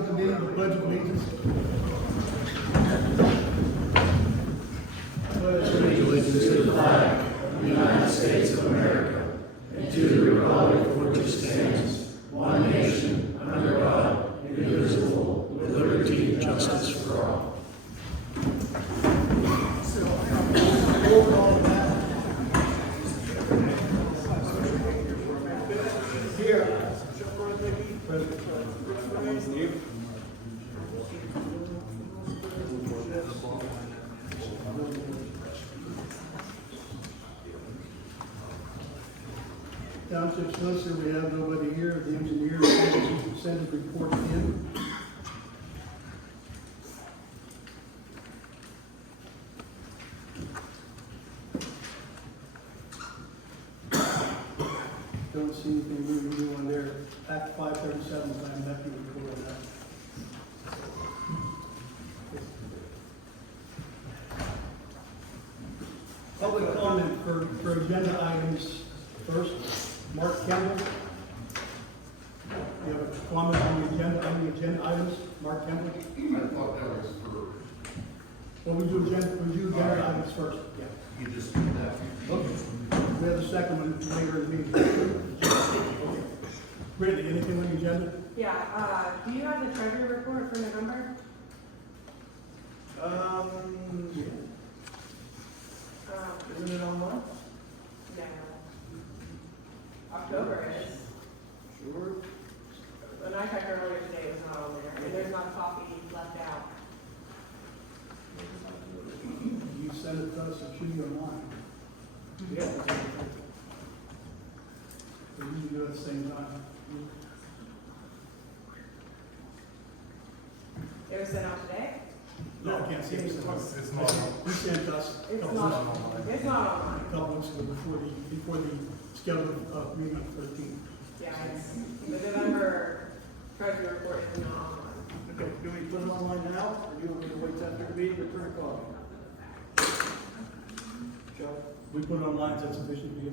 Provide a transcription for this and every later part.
of the meeting, the pledge of allegiance. Pledge allegiance to the flag of the United States of America and to the republic for which it stands, one nation, under God, indivisible, with liberty and justice for all. Here. Township solicitor, we have nobody here. The engineer sent his report in. Don't see anything we can do on there. Act 537, I'm happy to report on that. Public comment for agenda items first. Mark Campbell. You have a comment on the agenda items? Mark Campbell? I thought that was for, Well, we do agenda items first. Yeah. you just did that. Okay. We have a second one later in the meeting. Okay. Brittany, anything on the agenda? Yeah, do you have the treasury report for November? Isn't it online? No. October is. Sure. When I checked earlier today, it was not on there, and there's not a copy left out. You send it to us, it should be online. Yeah. We usually do it at the same time. It was sent out today? No, I can't see it. It's not. He sent us a It's couple not, weeks it's not online. a couple weeks ago before the scheduled meeting on the 13th. Yeah, it's, the November treasury report is not online. Okay, do we put it online now, or do you want me to wait after the meeting or turn it off? Joe? We put it online, is that sufficient for you?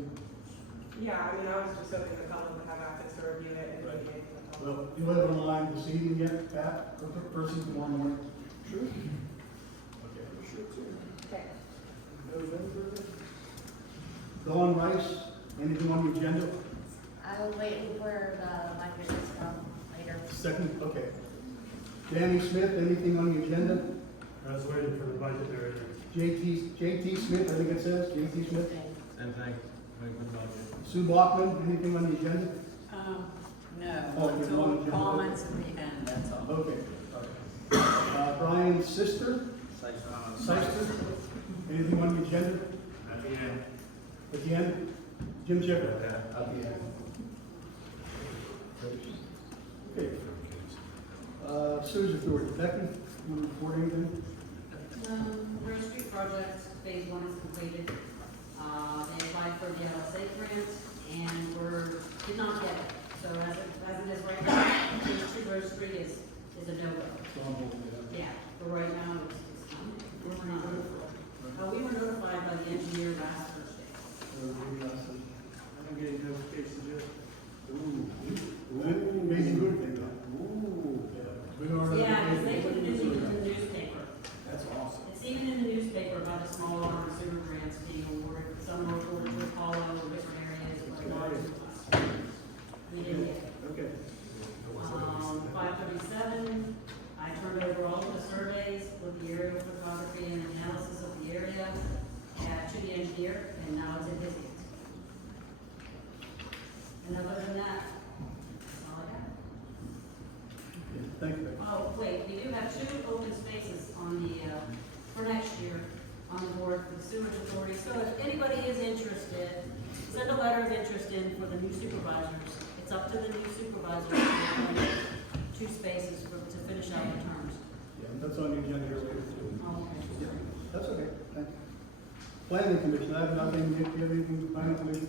Yeah, I mean, I was just hoping the public would have access to review it and read it. Well, you have it online this evening yet, Pat, or first thing tomorrow morning? Sure. Okay, sure too. Okay. November. Dawn Rice, anything on the agenda? I will wait for my business come later. Second, okay. Danny Smith, anything on the agenda? I was waiting for the budget area. JT Smith, I think it says, JT Smith. Same thing. Waiting for the budget. Sue Bachman, anything on the agenda? No, Oh, you're until on the comments at the end, that's all. Okay. Brian's sister, Seister, anything on the agenda? At the end. At the end? Jim Shepherd? At the end. Okay. Sewage Authority, Becky, you want to report anything? Grove Street project, phase 1 is completed. They applied for the LSA grant and did not get it. So as it is right now, phase 2 Grove Street is a no-go. So I'm holding it up. Yeah, but right now it's not. We were notified by the engineer last Thursday. I'm getting notifications yet. Ooh. Amazing good thing, huh? Ooh. We are. Yeah, because they put it in the newspaper. That's awesome. It's even in the newspaper about the small water and sewer grants being awarded, some local, Apollo, or different areas, but large. We didn't get it. Okay. 537, I turned over all of the surveys with the aerial photography and analysis of the area to the engineer, and now it's in his hands. And other than that, that's all I have. Thank you. Oh, wait, we do have 2 open spaces on the, for next year on the board for the sewage authority. So if anybody is interested, send a letter of interest in for the new supervisors. It's up to the new supervisors to appoint 2 spaces to finish out the terms. Yeah, that's on the agenda here later too. Okay. That's okay, thank you. Planning Commission, I have nothing, do you have anything, Planning Commission?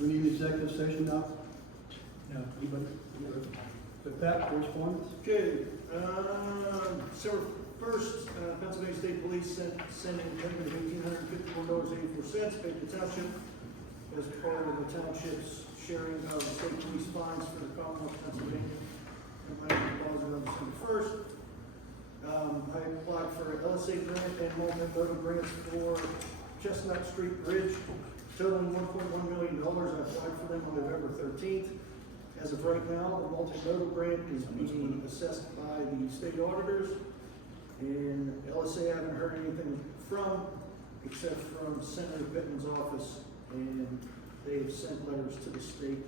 We need an executive session now? No. Anybody? With that, correspondence? Okay, December 1st, Pennsylvania State Police sending a payment of $1,851.84 paid to Township as part of the Township's sharing of state police fines for the Commonwealth of Pennsylvania. I applied for an LSA grant and multimodal grants for Chestnut Street Bridge, totaling $1.1 million. I applied for them on November 13th. As of right now, the multimodal grant is being assessed by the state auditors, and LSA I haven't heard anything from, except from Senator Pittman's office, and they have sent letters to the state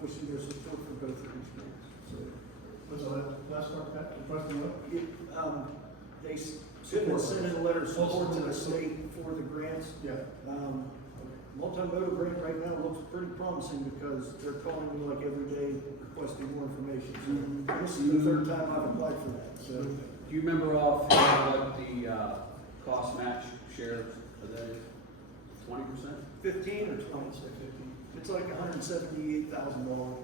voicing their support for both of these grants. So, What's the last part, Pat? The question what? Pittman sent in a letter of support to the state for the grants. Yeah. Multimodal grant right now looks pretty promising because they're calling me like every day requesting more information. So this is the third time I've applied for that, so. Do you remember offhand what the cost match share of that is? 20%? 15 or 20? It's like $178,000.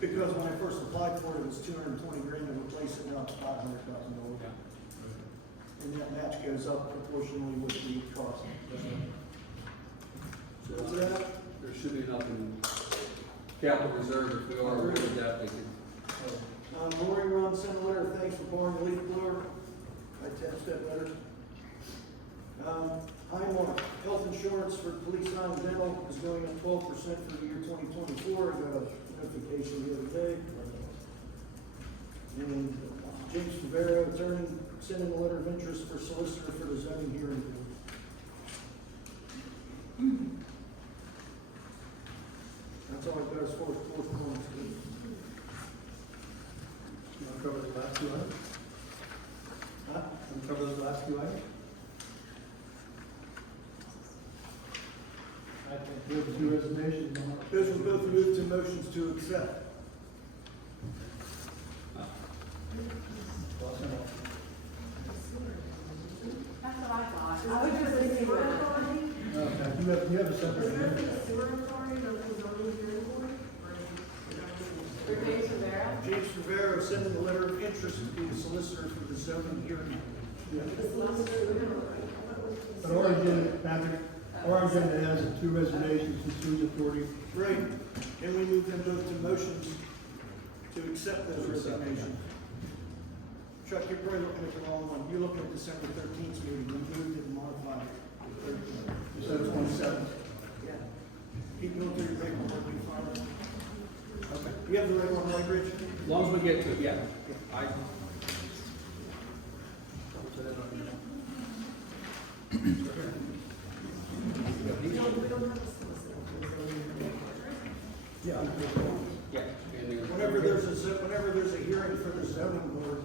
Because when I first applied for it, it was $220 grand to replace it, now it's $500,000. And that match goes up proportionally with the cost. So There should be enough in capital reserve if we are really that big. Lori Ron sent a letter of thanks for borrowing the leaf blower. I attached that letter. Highmark, health insurance for police non-dental is going up 12% for the year 2024. I got a notification the other day. And James Favero, attorney, sent in a letter of interest for solicitor for the zoning hearing. That's all I've got as far as correspondence. You want to cover the last two items? Huh? Want to cover those last two items? I think we have two resignations. Those were both moved to motions to accept. That's what I thought. I was just thinking that. Okay, you have a separate agenda. For James Rivera? James Favero sent in a letter of interest to be the solicitor for the zoning hearing. But our agenda, Patrick, our agenda has two resignations from Sue's authority. Right, and we move them both to motions to accept those resignations. Chuck, you're probably looking at the wrong one. You're looking at December 13th meeting. We moved it and modified it. December 27th. Yeah. Keep going through your paperwork, we find it. Okay. You have the right one, right, Rich? As long as we get to it, yeah. Yeah. Yeah. Whenever there's a hearing for the zoning board,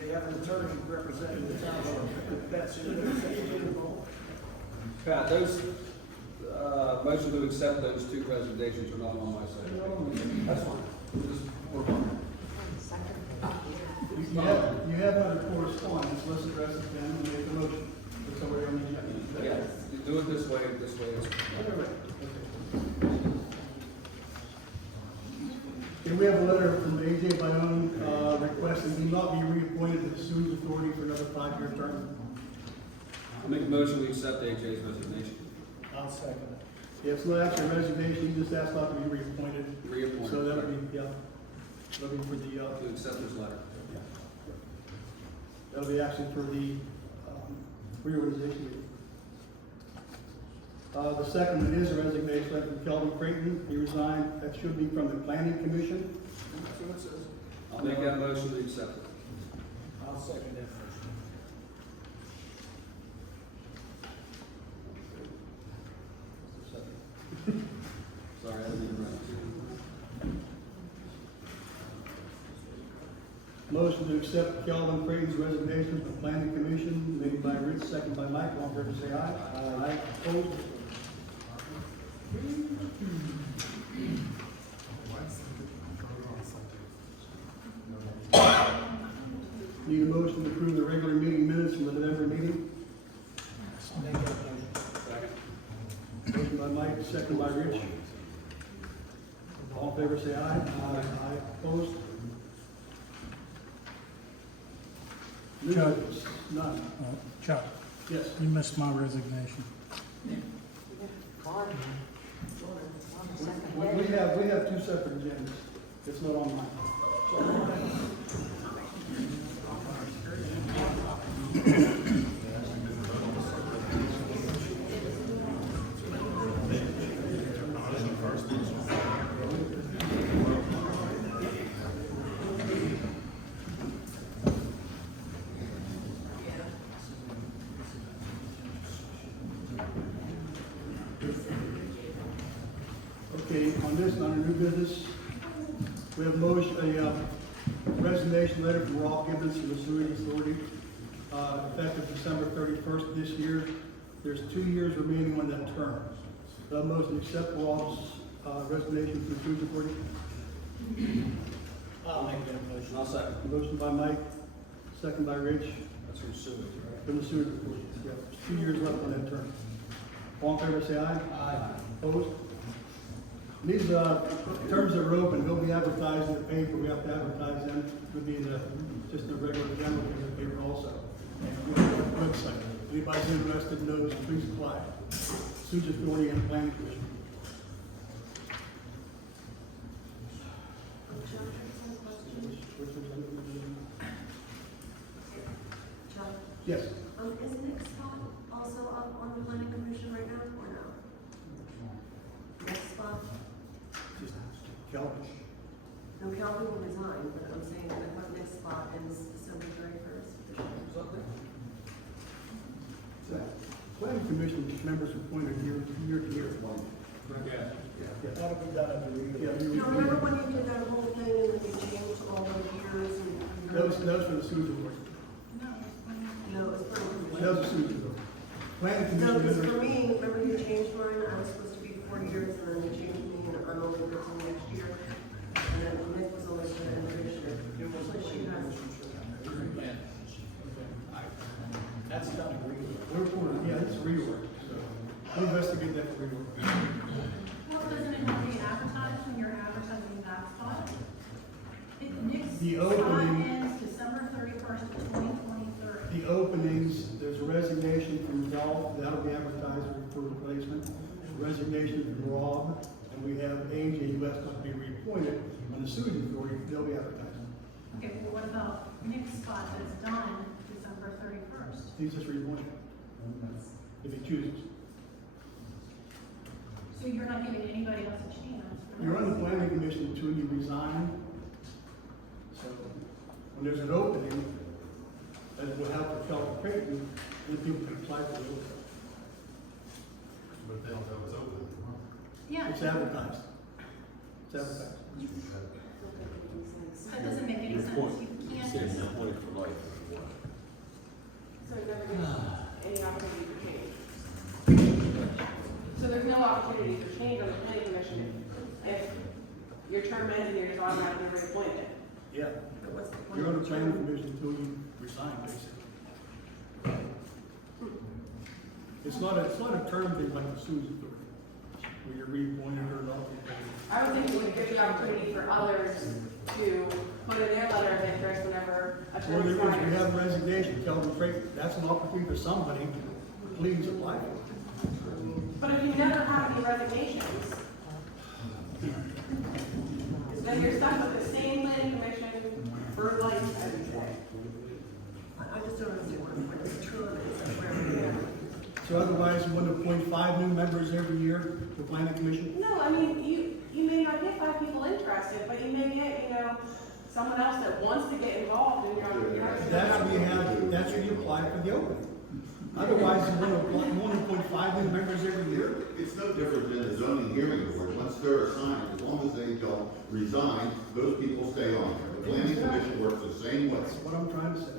they have an attorney representing the township. That's who they're involved. Pat, those, motion to accept those two resignations are not on my side. That's fine. We'll just work on You have other correspondence, let's address it then and make a motion. That's already on the agenda. it. Yeah, do it this way it's. Okay, we have a letter from AJ Bayonne, requesting he not be reappointed to the Sue's authority for another 5-year term. I'll make a motion to accept AJ's resignation. I'll second it. Yeah, it's not actually a resignation, he just asked not to be reappointed. Reappointed. So that'll be, yeah, that'll be for the, To accept this letter. that'll be actually for the, reorganization. The second one is a resignation letter from Kelvin Creighton. He resigned. That should be from the planning commission. That's what it says. I'll make that motion to accept it. I'll second that. Sorry, I didn't interrupt. Motion to accept Kelvin Creighton's resignation from the planning commission, made by Rich, second by Mike. All in favor, say aye. Aye. Opposed? Need a motion to approve the regular meeting minutes from the November meeting. Motion by Mike, second by Rich. All in favor, say aye. Aye. Opposed? New Chuck. business? None. Chuck, Yes. you missed my resignation. We have two separate agendas. It's not on mine. new business. We have a resignation letter from Rob Gibbons from the Sewage Authority, effective December 31st this year. There's 2 years remaining on that term. The motion to accept Rob's resignation from the Sewage Authority. I'll make that motion. I'll second. Motion by Mike, second by Rich, That's from sewage, right? from the Sewage Authority. Yeah, there's 2 years left on that term. All in favor, say aye. Aye. Opposed? These terms that are open, they'll be advertised in the paper. We have to advertise them. It'll be in just the regular general paper also. And on the website. Anybody's interested knows, please apply. Sewage Authority and Planning Commission. John, Yes. is Nick's spot also up on the planning commission right now, or no? Nick's spot? Just Kelvin. No, Calvin will resign, but I'm saying that what Nick's spot is December 31st. Planning Commission members appointed year to year. Yeah. Yeah, that'll be done every year. Yeah, Now, remember when you did that whole thing and then you changed all those years and? That was for the Sewage Authority. No, it was planning That commission. was the Sewage Authority. Planning No, Commission because for members. me, remember you changed mine, I was supposed to be 4 years, and then you changed me, and I'm only good till next year. And then Nick was always the administrator. So she has. That's done. Yeah, it's rework, so we'll investigate that for rework. Well, doesn't it have to be advertised when you're advertising that spot? Nick's The spot opening- ends December 31st, 2023. The openings, there's a resignation from Dolph, that'll be advertised for replacement. Resignation from Rob, and we have AJ, who has to be reappointed on the Sewage Authority, they'll be advertised. Okay, well, what about Nick's spot that's done December 31st? He's just reappointed, if he chooses. So you're not giving anybody else a chance? for You're on the this? planning commission until you resign. So when there's an opening, that will help with Kelvin Creighton, then people can apply for it. But they don't know it's open. Yeah, It's advertised. It's advertised. that doesn't make any sense. You can't just. So it never gives any opportunity for change. So there's no opportunity for change on the planning commission if your term ends and you're just automatically reappointed. Yeah. But what's the point? You're on the planning commission until you resign, basically. It's not a term thing like the Sewage Authority, where you're reappointed or not. I would think it would give the opportunity for others to put in their letter of interest whenever a Or term there is, we expires. have resignation, Kelvin Creighton, that's an opportunity for somebody, please apply for it. But if you never have any resignations, then you're stuck with the same planning commission for life, as you say. I just don't understand what the term is, where we are. So otherwise, you want to appoint 5 new members every year to planning commission? No, I mean, you may not get 5 people interested, but you may get, someone else that wants to get involved in your. That's where you apply for the opening. Otherwise, you want to appoint 5 new members every year? It's no different than the zoning hearing board. Once they're assigned, as long as they don't resign, those people stay on there. The planning commission works the same way. That's what I'm trying to say.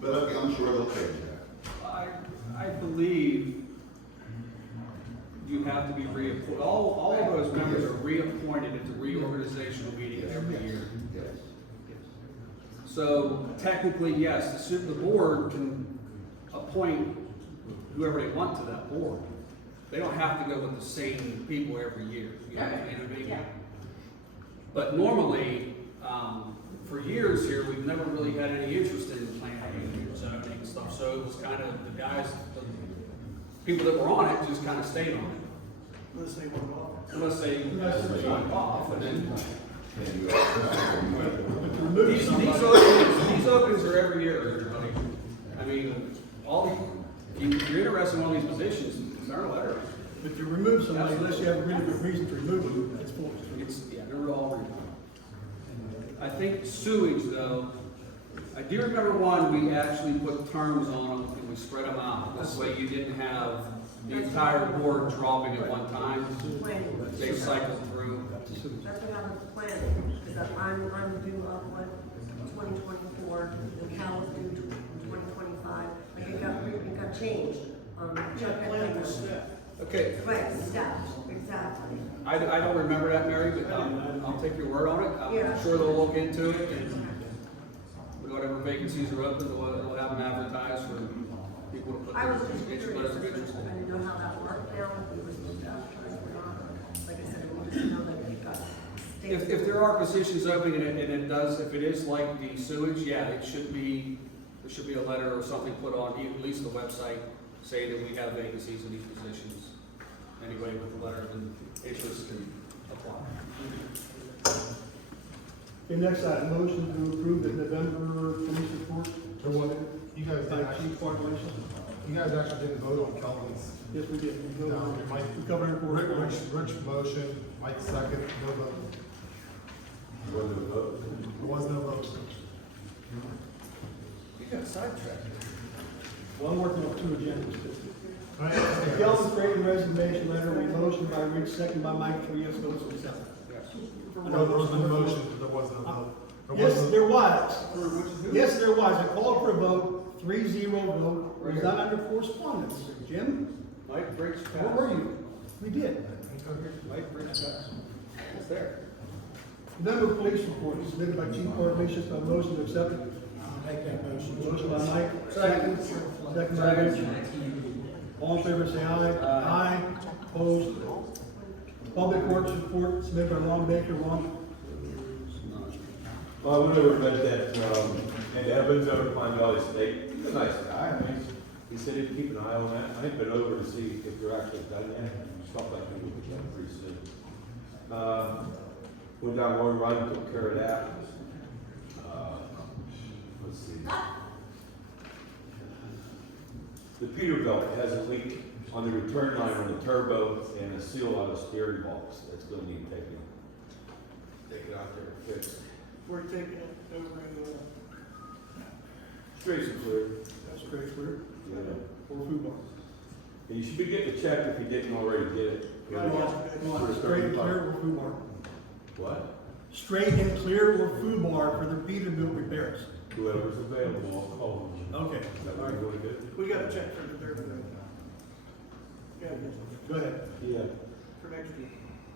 But I'm sure they'll change that. I believe you have to be reappointed, all of those members are reappointed at the reorganizational meeting every year. Yes. So technically, yes, the board can appoint whoever they want to that board. They don't have to go with the same people every year, you know what I mean? Yeah. But normally, for years here, we've never really had any interest in planning and zoning and stuff, so it was kind of the guys, the people that were on it just kind of stayed on it. Unless they want to go. Unless they want off, and then, And you But to remove these somebody, openings are every year, everybody. I mean, if you're interested in all these positions, send a letter. but to remove somebody, unless you have a really good reason to remove them, it's forced. They're all real. I think sewage, though, I do remember one, we actually put terms on them and we spread them out. This way you didn't have the entire board dropping at one time. They cycled through. sewage. That's what I was planning, because I'm due up what, 2024, and Cal was due to 2025. Like it got changed. Chuck had Plan done was that. step. Okay, Right, steps, exactly. I don't remember that, Mary, but I'll take your word on it. Yeah. I'm sure they'll look into it, and whatever vacancies are open, they'll have them advertised for people to put I their was just curious, letters of I interest in. didn't know how that worked now, if it was advertised or not. Like I said, we just know that it got stated. If there are positions open and it does, if it is like the sewage, yeah, it should be, there should be a letter or something put on, at least the website, saying that we have vacancies in these positions. Anybody with a letter of interest can apply. Okay, next item, motion to approve the November police report. So what, you guys By did actually, Chief Corporation. you guys actually didn't vote on Kelvin's. Yes, we did. We voted on it. Mike, We covered it for Rich motion, Mike second, no vote. There was no vote. You got sidetracked. Well, I'm working on 2 agendas. All right, The Kelvin Creighton resignation letter, we motion by Rich, second by Mike, 3 yes votes, and 7. No, there was no motion, there was no vote. There Yes, was no- there was. Yes, there was. I called for a vote, 3-0 vote. Was that under correspondence? Jim, Mike Briggs passed. where were you? We did. Mike Briggs passed. It's there. November police report submitted by Chief Corporation, a motion to accept it. Make that motion. Motion by Mike. Second. Second by Rich. All in favor, say aye. Aye. Opposed? Public Works report submitted by Ron Baker. Ron, Well, I went over and read that, and Evans over at Pine Valley State, he's a nice guy, I mean, he said he'd keep an eye on that, I ain't been over to see if they're actually done yet, stuff like that will be done pretty soon. Went down Warren Run, took care of that. Let's see. The Peterbilt has a leak on the return line on the turbo and a seal on the steering box, that's gonna need taken. Take it out there and fixed. We're taking it over in, Straight and clear. that's great, clear. Yeah. Or food bar. And you should be getting a check if you didn't already get it. Yeah, Come on, straight and clear or food bar. What? Straight and clear or food bar for the Peterbilt repairs. Whoever's available, I'll call them. Okay. Is that what you're gonna do? we got a check for the third one. Yeah, Go ahead. Yeah. for next year.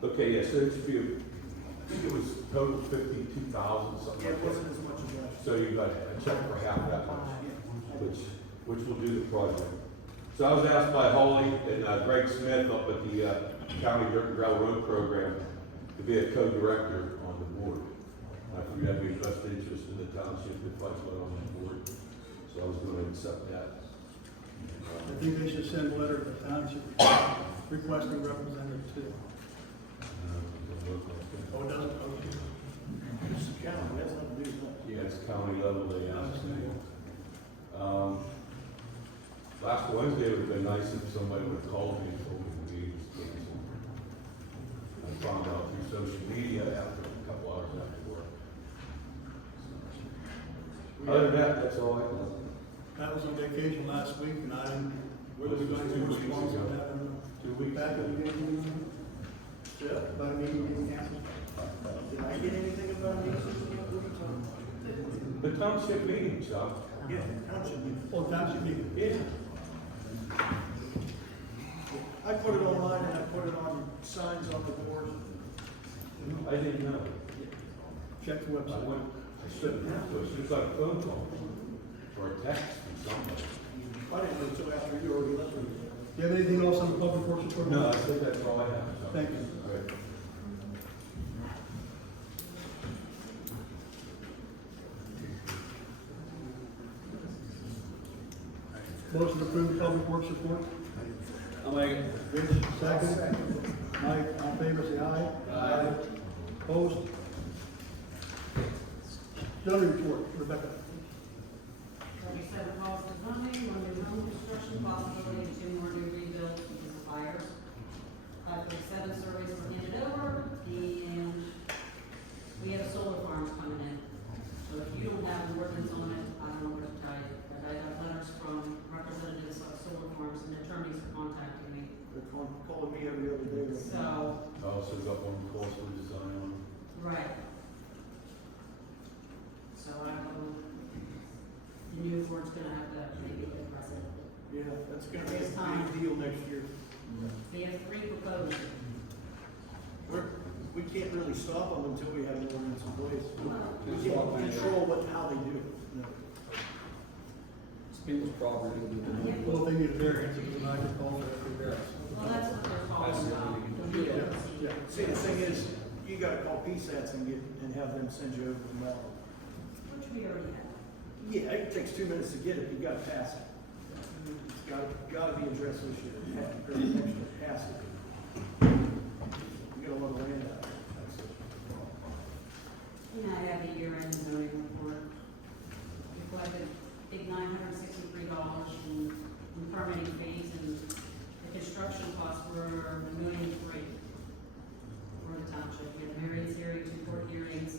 Okay, yeah, so it should be, I think it was total 52,000, something Yeah, it like that. wasn't as much as last. So you got a check for half that much, which will do the project. So I was asked by Holly and Greg Smith up at the County Dirt and Gravel Road Program to be a co-director on the board. I figured that'd be of best interest in the township if I was on the board, so I was going to accept that. I think they should send a letter to the township requesting representative too. Oh, it doesn't? Okay. It's the county, that's not to do with that. Yeah, it's county level, they asked me. Last Wednesday would have been nice if somebody would have called me and told me the meeting was canceled. I found out through social media after a couple hours after work. Other than that, that's all I know. That was on vacation last week and I didn't, whether we going to Two weeks respond to ago. that or not. 2 weeks Back ago. at the meeting, Yeah. about a meeting being canceled. Did I get anything about these? What are you talking about? The township meeting, Chuck. Yeah, township meeting. Oh, township meeting. Yeah. I put it online and I put it on signs on the board. I didn't know. Check the I website. went, I shouldn't have to, it's just like a phone call or a text from somebody. I didn't know until after you already left. Do you have anything else on the public works report? No, I think that's all I have. Chuck. Thank you. All right. Motion to approve the public works report. I'll make it. Rich, second. Mike, all in favor, say aye. Aye. Opposed? Zoning report, Rebecca. 37 calls for zoning, 1 new home construction, possibility of 2 more new rebuilds because of fires. 537 surveys were handed over, and we have solar farms coming in. So if you don't have an ordinance on it, I don't know what to tell you. But I got letters from representatives of solar farms and attorneys contacting me. They're calling me every other day. So, Oh, also got one cost for design on. Right. So I don't know, the new board's gonna have to maybe address it. Yeah, that's gonna be a big deal next year. They have 3 proposed. We can't really stop them until we have an ordinance in place. We It's can't what they do. control how they do it. No. It's people's property. Well, if they need a variance, it's an agricultural variance. Well, that's what they're talking about. Yeah. See, the thing is, you gotta call PSATs and have them send you over the mail. Which we already have. Yeah, it takes 2 minutes to get it, you gotta pass it. It's gotta be addressed, we should have, or actually pass it. You got a lot of land out there. And I have the year-end zoning report. We collected big $963 in permitting fees, and the construction costs were $1.3 million for the township. We had a variance hearing, 2 court hearings,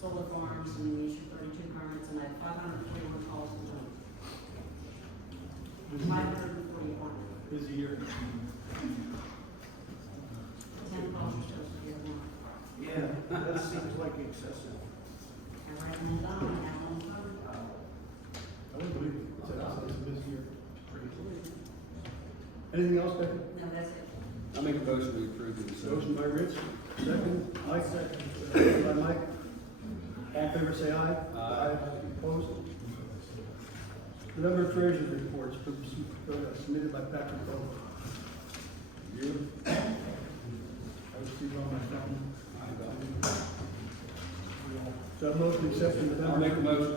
solar farms, and we issued 32 permits, and I had 541 calls to join. 541. Busy year. 10 calls are supposed to be a month. Yeah, that seems like excessive. I write them down, I have them covered. I don't believe it. It's a busy year. Anything else, Becky? No, that's it. I make a motion to approve the Motion by Rich, second, Mike, second by Mike. All in favor, say aye. Aye. Opposed? The number of treasurer's reports submitted by Patrick Bowe. You? I received on my phone. So a motion accepting the I'll number. make a motion.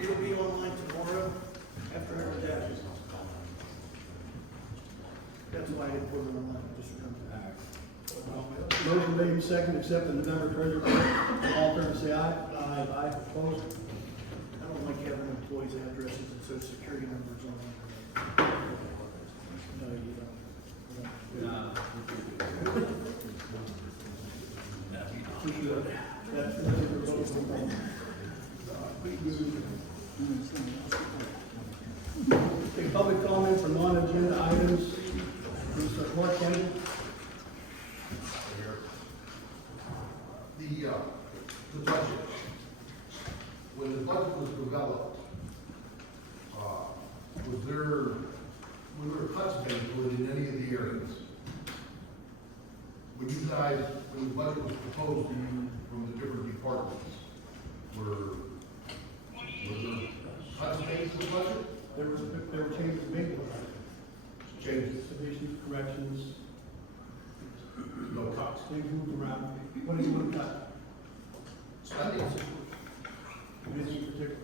It'll be online tomorrow after our day. That's why I didn't put it online, just remember. Motion made and second accepting the number of treasurer's report. All in favor, say aye. Aye. Opposed? I don't like having employees' addresses and social security numbers on there. No, you don't. Nah. Okay, public comment for non-agenda items. Mr. Mark Kennedy. The budget. When the budget was developed, were there cuts made to it in any of the areas? When you guys, when the budget was proposed to you from the different departments, were there cuts made to the budget? There were changes made to the budget. Changes, Additions, corrections, no cuts. things moved around. What do you want to cut? Spending, This in particular.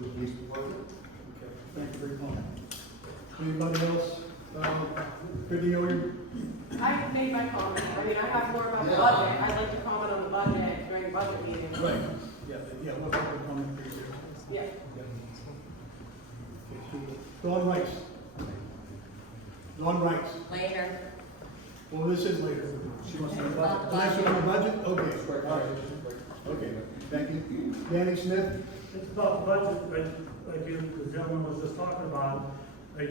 the police department, Okay, thank you for your comment. Anybody else? Video? I made my comment. I mean, I have more about the Yeah. budget. I'd like to comment on the budget during the budget meeting. Right. Yeah, what's your comment for you? Yeah. Dawn Rice. Dawn Rice. Later. Well, this is later. She wants to. Unless you want a budget? Okay. All right. Okay, thank you. Danny Smith? It's about the budget, like the gentleman was just talking about, like,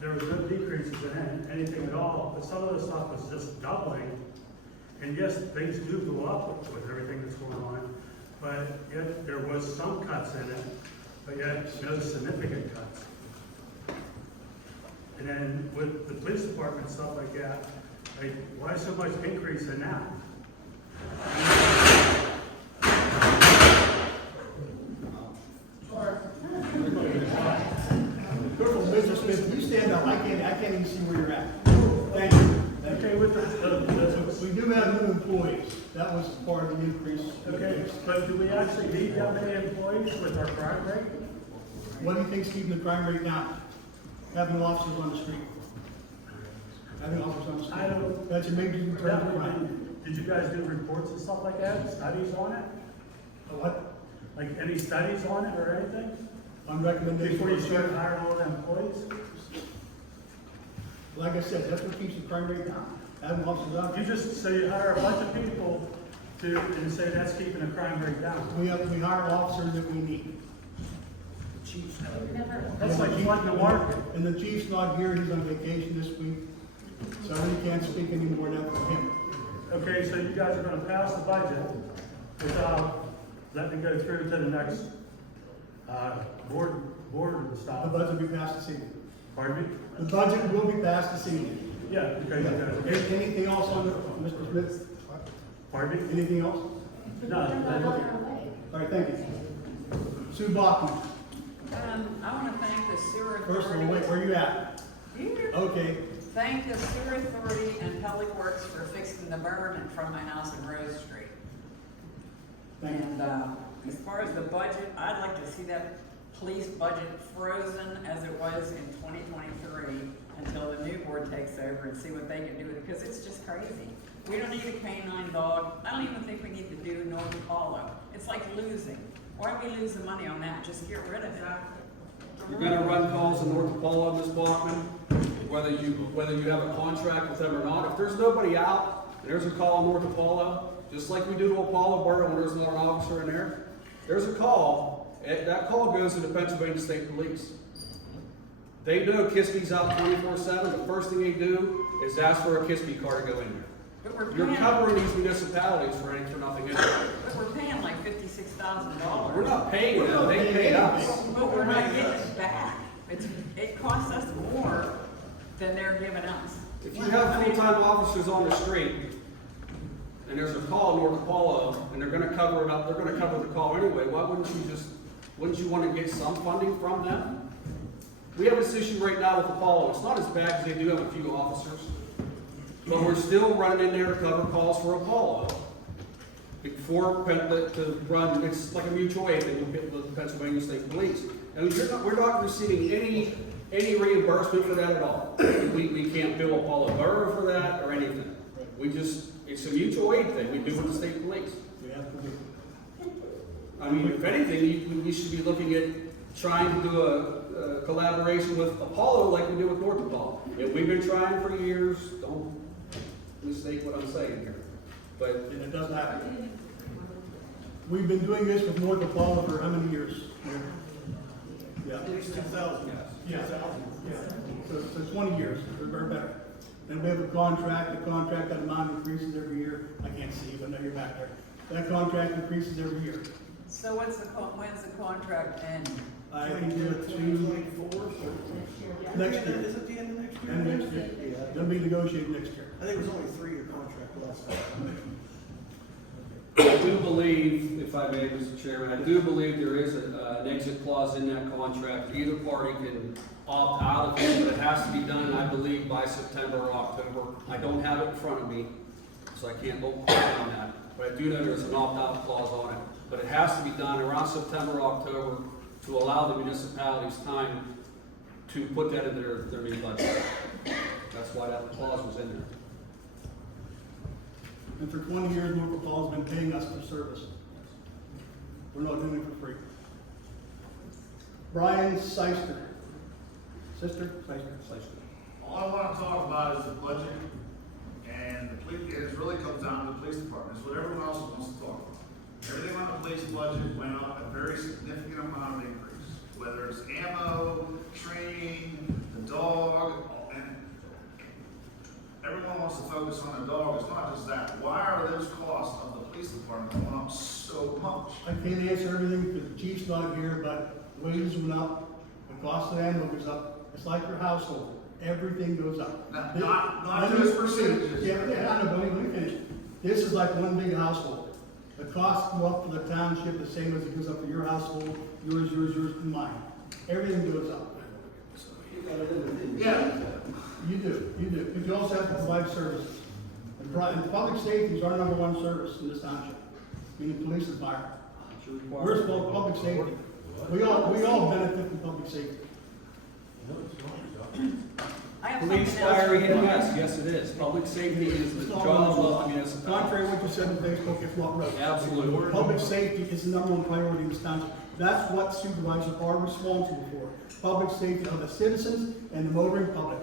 there was no decreases in anything at all, but some of the stuff was just doubling. And yes, things do go up with everything that's going on, but yet there was some cuts in it, but yet no significant cuts. And then with the police department, stuff like that, like, why so much increase in that? Careful, Mr. Smith, you stand up, I can't even see where you're at. Thank you. Okay, with We do have new employees, that was part of the increase. okay, but do we actually need that many employees with our crime rate? What do you think's keeping the crime rate down? Having officers on the street. Having officers on the street. I don't- That's a major concern for crime. Did you guys do reports and stuff like that, studies on it? What? Like any studies on it or anything? On recommendation. Before you start hiring all the employees? Like I said, that's what keeps the crime rate down. Having officers out. You just say you hire a bunch of people and say that's keeping the crime rate down. We hire officers that we need. That's like flooding the market. And the chief's not here, he's on vacation this week. So I really can't speak any more than that for him. Okay, so you guys are gonna pass the budget without letting it go through to the next, board of the The stop. budget will be passed this evening. Pardon me? The budget will be passed this evening. Yeah, because you guys, Okay, anything else on Mr. Smith? pardon me? Anything else? No, All right, thank you. Sue Bachman, I want to thank the sewer first of all, authority. wait, where you at? Here. Okay, Thank the sewer authority and Public Works for fixing the berm in front of my house in Rose Street. thank you. And, as far as the budget, I'd like to see that police budget frozen as it was in 2023 until the new board takes over and see what they can do with it, because it's just crazy. We don't need a canine dog. I don't even think we need to do North Apollo. It's like losing. Why are we losing money on that? Just get rid of it. You're gonna run calls in North Apollo, Ms. Bachman, whether you have a contract with them or not. If there's nobody out, and there's a call in North Apollo, just like we do to Apollo Borough when there's not an officer in there, there's a call, that call goes to the Pennsylvania State Police. They know Kiski's out 24/7, the first thing they do is ask for a Kiski car to go in there. But we're You're paying, covering these municipalities for nothing anyway. but we're paying like $56,000. We're not paying them, they pay us. But we're not getting it back. It costs us more than they're giving us. If you have full-time officers on the street, and there's a call in North Apollo, and they're gonna cover it up, they're gonna cover the call anyway, why wouldn't you wanna get some funding from them? We have this issue right now with Apollo, it's not as bad as they do have a few officers, but we're still running in there to cover calls for Apollo. To run, it's like a mutual aid thing with the Pennsylvania State Police. And we're not receiving any reimbursement for that at all. We can't bill Apollo Borough for that or anything. It's a mutual aid thing we do with the state police. We have to do. I mean, if anything, we should be looking at trying to do a collaboration with Apollo like we do with North Apollo. And we've been trying for years, don't mistake what I'm saying here. But And it doesn't happen. We've been doing this with North Apollo for how many years? Yeah. At least 2,000. Yeah. So 20 years, or better. Then we have a contract, that amount increases every year. I can't see you, but no, you're back there. That contract increases every year. So when's the contract end? I think it's 2024. next year. Is it the end of next year? And next year. They'll be negotiated next year. I think it was only a 3-year contract last time. I do believe, if I may, Mr. Chairman, I do believe there is an exit clause in that contract. Either party can opt out of it, but it has to be done, I believe, by September or October. I don't have it in front of me, so I can't vote on that. But I do know there's an opt-out clause on it. But it has to be done around September or October to allow the municipalities time to put that in their new budget. That's why that clause was in there. And for 20 years, North Apollo's been paying us for service. We're not doing it for free. Brian Seister. Sister? Seister. All I want to talk about is the budget, and the police, it really comes down to the police department. It's what everyone else wants to talk about. Everything on the police budget went up a very significant amount of increase, whether it's ammo, training, the dog, and everyone wants to focus on the dog. It's not just that. Why are those costs of the police department going up so much? I can't answer everything because the chief's not here, but wages went up, the cost of ammo goes up. It's like your household. Everything goes up. Not those percentages. Yeah, I know, but let me finish. This is like one big household. The costs go up for the township the same as it goes up for your household, yours, and mine. Everything goes up. Yeah. You do. But you also have to provide services. And public safety is our #1 service in this township, meaning police and fire. We're supposed public safety. We all benefit from public safety. I have Police, something else. fire, EMS, yes it is. Public safety is the job of the municipality. Contrary to what you said on Facebook, it's not right. Absolutely. Public safety is the #1 priority in this township. That's what supervisors are responsible for. Public safety of the citizens and the motoring public.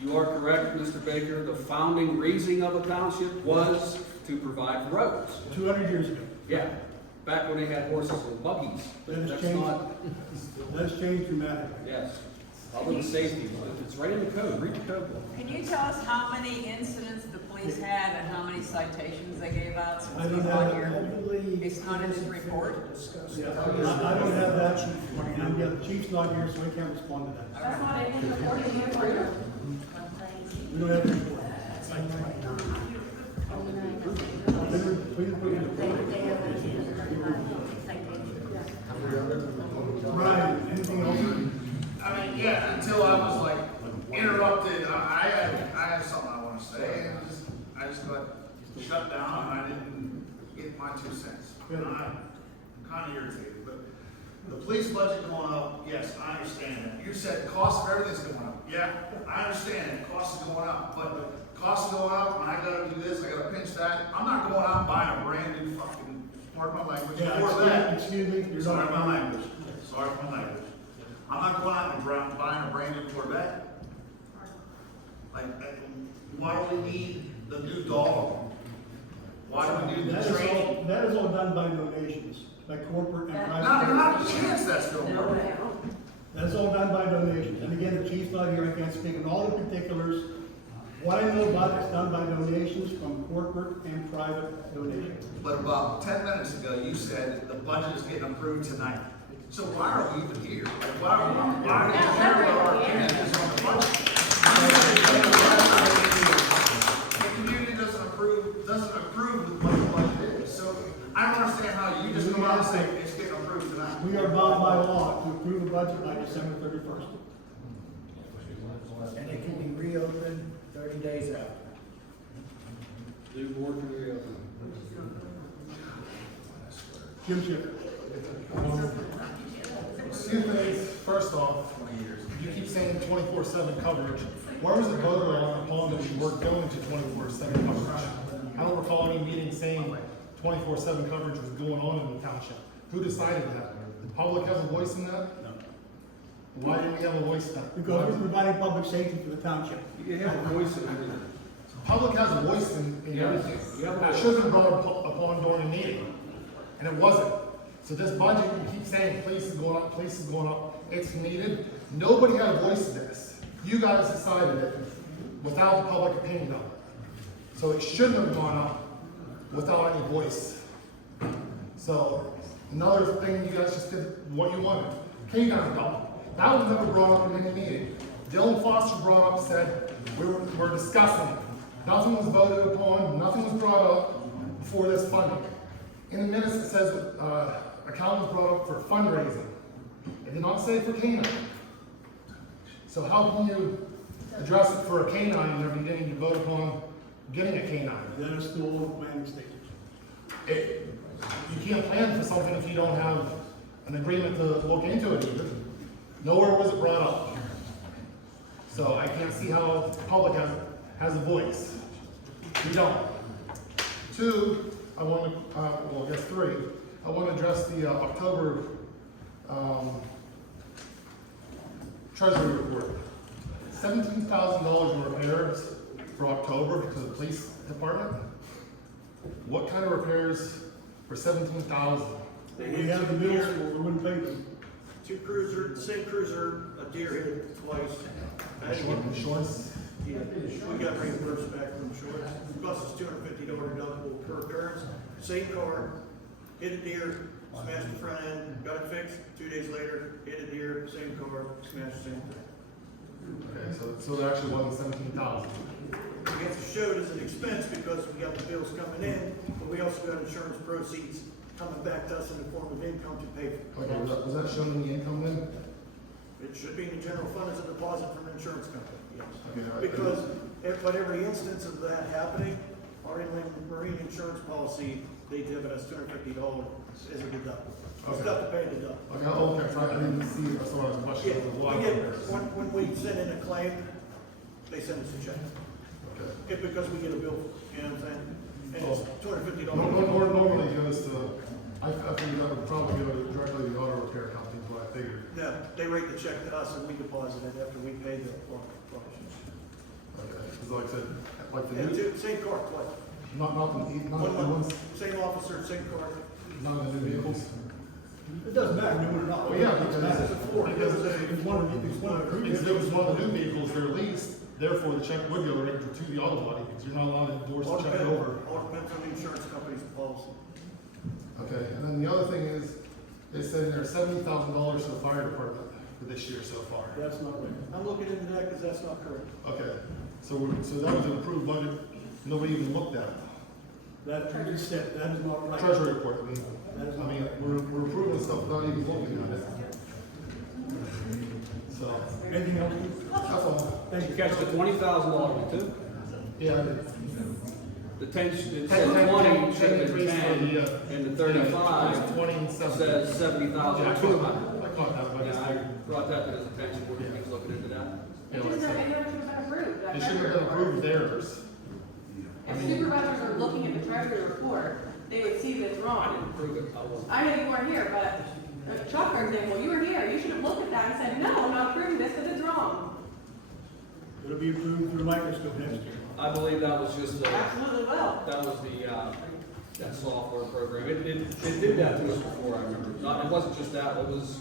You are correct, Mr. Baker. The founding reasoning of the township was to provide roads. 200 years ago. Yeah, back when they had horses and buggies. That has That's changed. not, That has changed dramatically. yes. Public safety, it's right in the code, read the code book. Can you tell us how many incidents the police had and how many citations they gave out since I he's don't on have, here? It's not in his report? I don't have that, and the chief's not here, so I can't respond to that. That's not in the report, in the report. We don't have a report. Please put it in the report. Ryan, anything else? I mean, yeah, until I was like interrupted, I had something I want to say, and I just got shut down, and I didn't get my 2 cents. And I'm kind of irritated, but the police budget going up, yes, I understand that. You said cost of everything's going up. Yeah, I understand that, cost is going up, but cost is going up, and I gotta do this, I gotta pinch that. I'm not going out and buying a brand new fucking, pardon my language, for that. Excuse me, you're Sorry not. for my language. Sorry for my language. I'm not going out and buying a brand new Corvette. Like, why do we need the new dog? Why do we need the training? That is all done by donations, by corporate and private. Not a chance that's gonna work. That's all done by donations. And again, the chief's not here, I can't speak on all the particulars. What I know about it is done by donations from corporate and private donations. But about 10 minutes ago, you said the budget is getting approved tonight. So why are we even here? Like, why are we here with our opinions on the budget? The community doesn't approve with what the budget is. So I don't understand how you just come out and say it's getting approved tonight. We are bound by law to approve a budget by December 31st. And it can be reopened 30 days after. New board can reopen. Jim Shipper. Excuse me, first off, you keep saying 24/7 coverage. Where was it voted upon that we weren't going to 24/7 coverage? I don't recall any meeting saying 24/7 coverage was going on in the township. Who decided that? The public has a voice in that? No. Why didn't we have a voice then? Because we're providing public safety for the township. You have a voice in everything. Public has a voice in everything. That should have been brought upon during a meeting, and it wasn't. So this budget, you keep saying police is going up, police is going up, it's needed. Nobody had a voice in this. You guys decided it without the public opinion of it. So it shouldn't have gone up without any voice. So another thing, you guys just did what you wanted. K-9 dog. That was never brought up in any meeting. Dylan Foster brought up, said, we're discussing it. Nothing was voted upon, nothing was brought up before this funding. In the minutes, it says account was brought up for fundraising. It did not say for K-9. So how can you address it for a K-9 whenever you didn't even vote upon getting a K-9? That is still a planning stage. You can't plan for something if you don't have an agreement to look into it either. Nowhere was it brought up. So I can't see how the public has a voice. We don't. Two, I want to, well, I guess three, I want to address the October Treasury report. $17,000 in repairs for October to the police department. What kind of repairs for $17,000? We have the bills, we wouldn't pay them. Two cruiser, same cruiser, a deer hit it twice. Insurance? Yeah, we got reimbursed back from insurance. Plus it's $250 deductible per occurrence. Same car, hit a deer, smashed the front end, got it fixed. 2 days later, hit a deer, same car, smashed the same thing. Okay, so there actually wasn't $17,000. We get showed as an expense because we got the bills coming in, but we also got insurance proceeds coming back to us in the form of income to pay for. Okay, was that shown in the income then? It should be in the general fund as a deposit from an insurance company, yes. Okay, all right. Because but every instance of that happening, our inland marine insurance policy, they debit us $250 as a deductible. Okay. Stuff to pay deductible. Okay, so I didn't see, I saw a question Yeah, of the water. we get, when we send in a claim, they send us a check. Okay. It's because we get a bill, you know what I'm saying? And it's $250. Normally it goes to, I figured that would probably go directly to the auto repair company, is what I figured. No, they write the check to us and we deposit it after we pay the portion. Okay, because like I said, like the And new, same car, twice. not the One ones, month, same officer, same car. none of the new vehicles. It doesn't matter, new or not. Well, yeah, because It's one of because it was one of the new vehicles they're leased, therefore the check would go right to the auto body, because you're not allowed to endorse the check over. All depends on the insurance company's policy. Okay, and then the other thing is, they said there's $70,000 to the fire department for this year so far. That's not right. I'm looking into that because that's not correct. Okay, so that was an approved budget, nobody even looked at it. That, you just said, that is not right. Treasury report, I mean, we're approving stuff without even looking at it. So, Anything else? that's all. Thank You you. catch the $20,000 one too? Yeah, I did. The 10, it said 10 20, should have increase been for 10, the, and the 35 20 and 70. says Yeah, I 70,200. caught that, but I Yeah, just I brought that to his attention, when he was looking into that. Yeah, It like I should said, have been approved. it shouldn't have been approved theirs. If supervisors are looking at the treasury report, they would see that's I wrong. didn't prove it, I wasn't. I know you weren't here, but Chuck, for example, you were here, you should have looked at that and said, no, I'm not approving this because it's wrong. It'll be approved through microscope next year. I believe that was just the, Absolutely will. that was that software program. It did that to us before, I remember. It wasn't just that, it was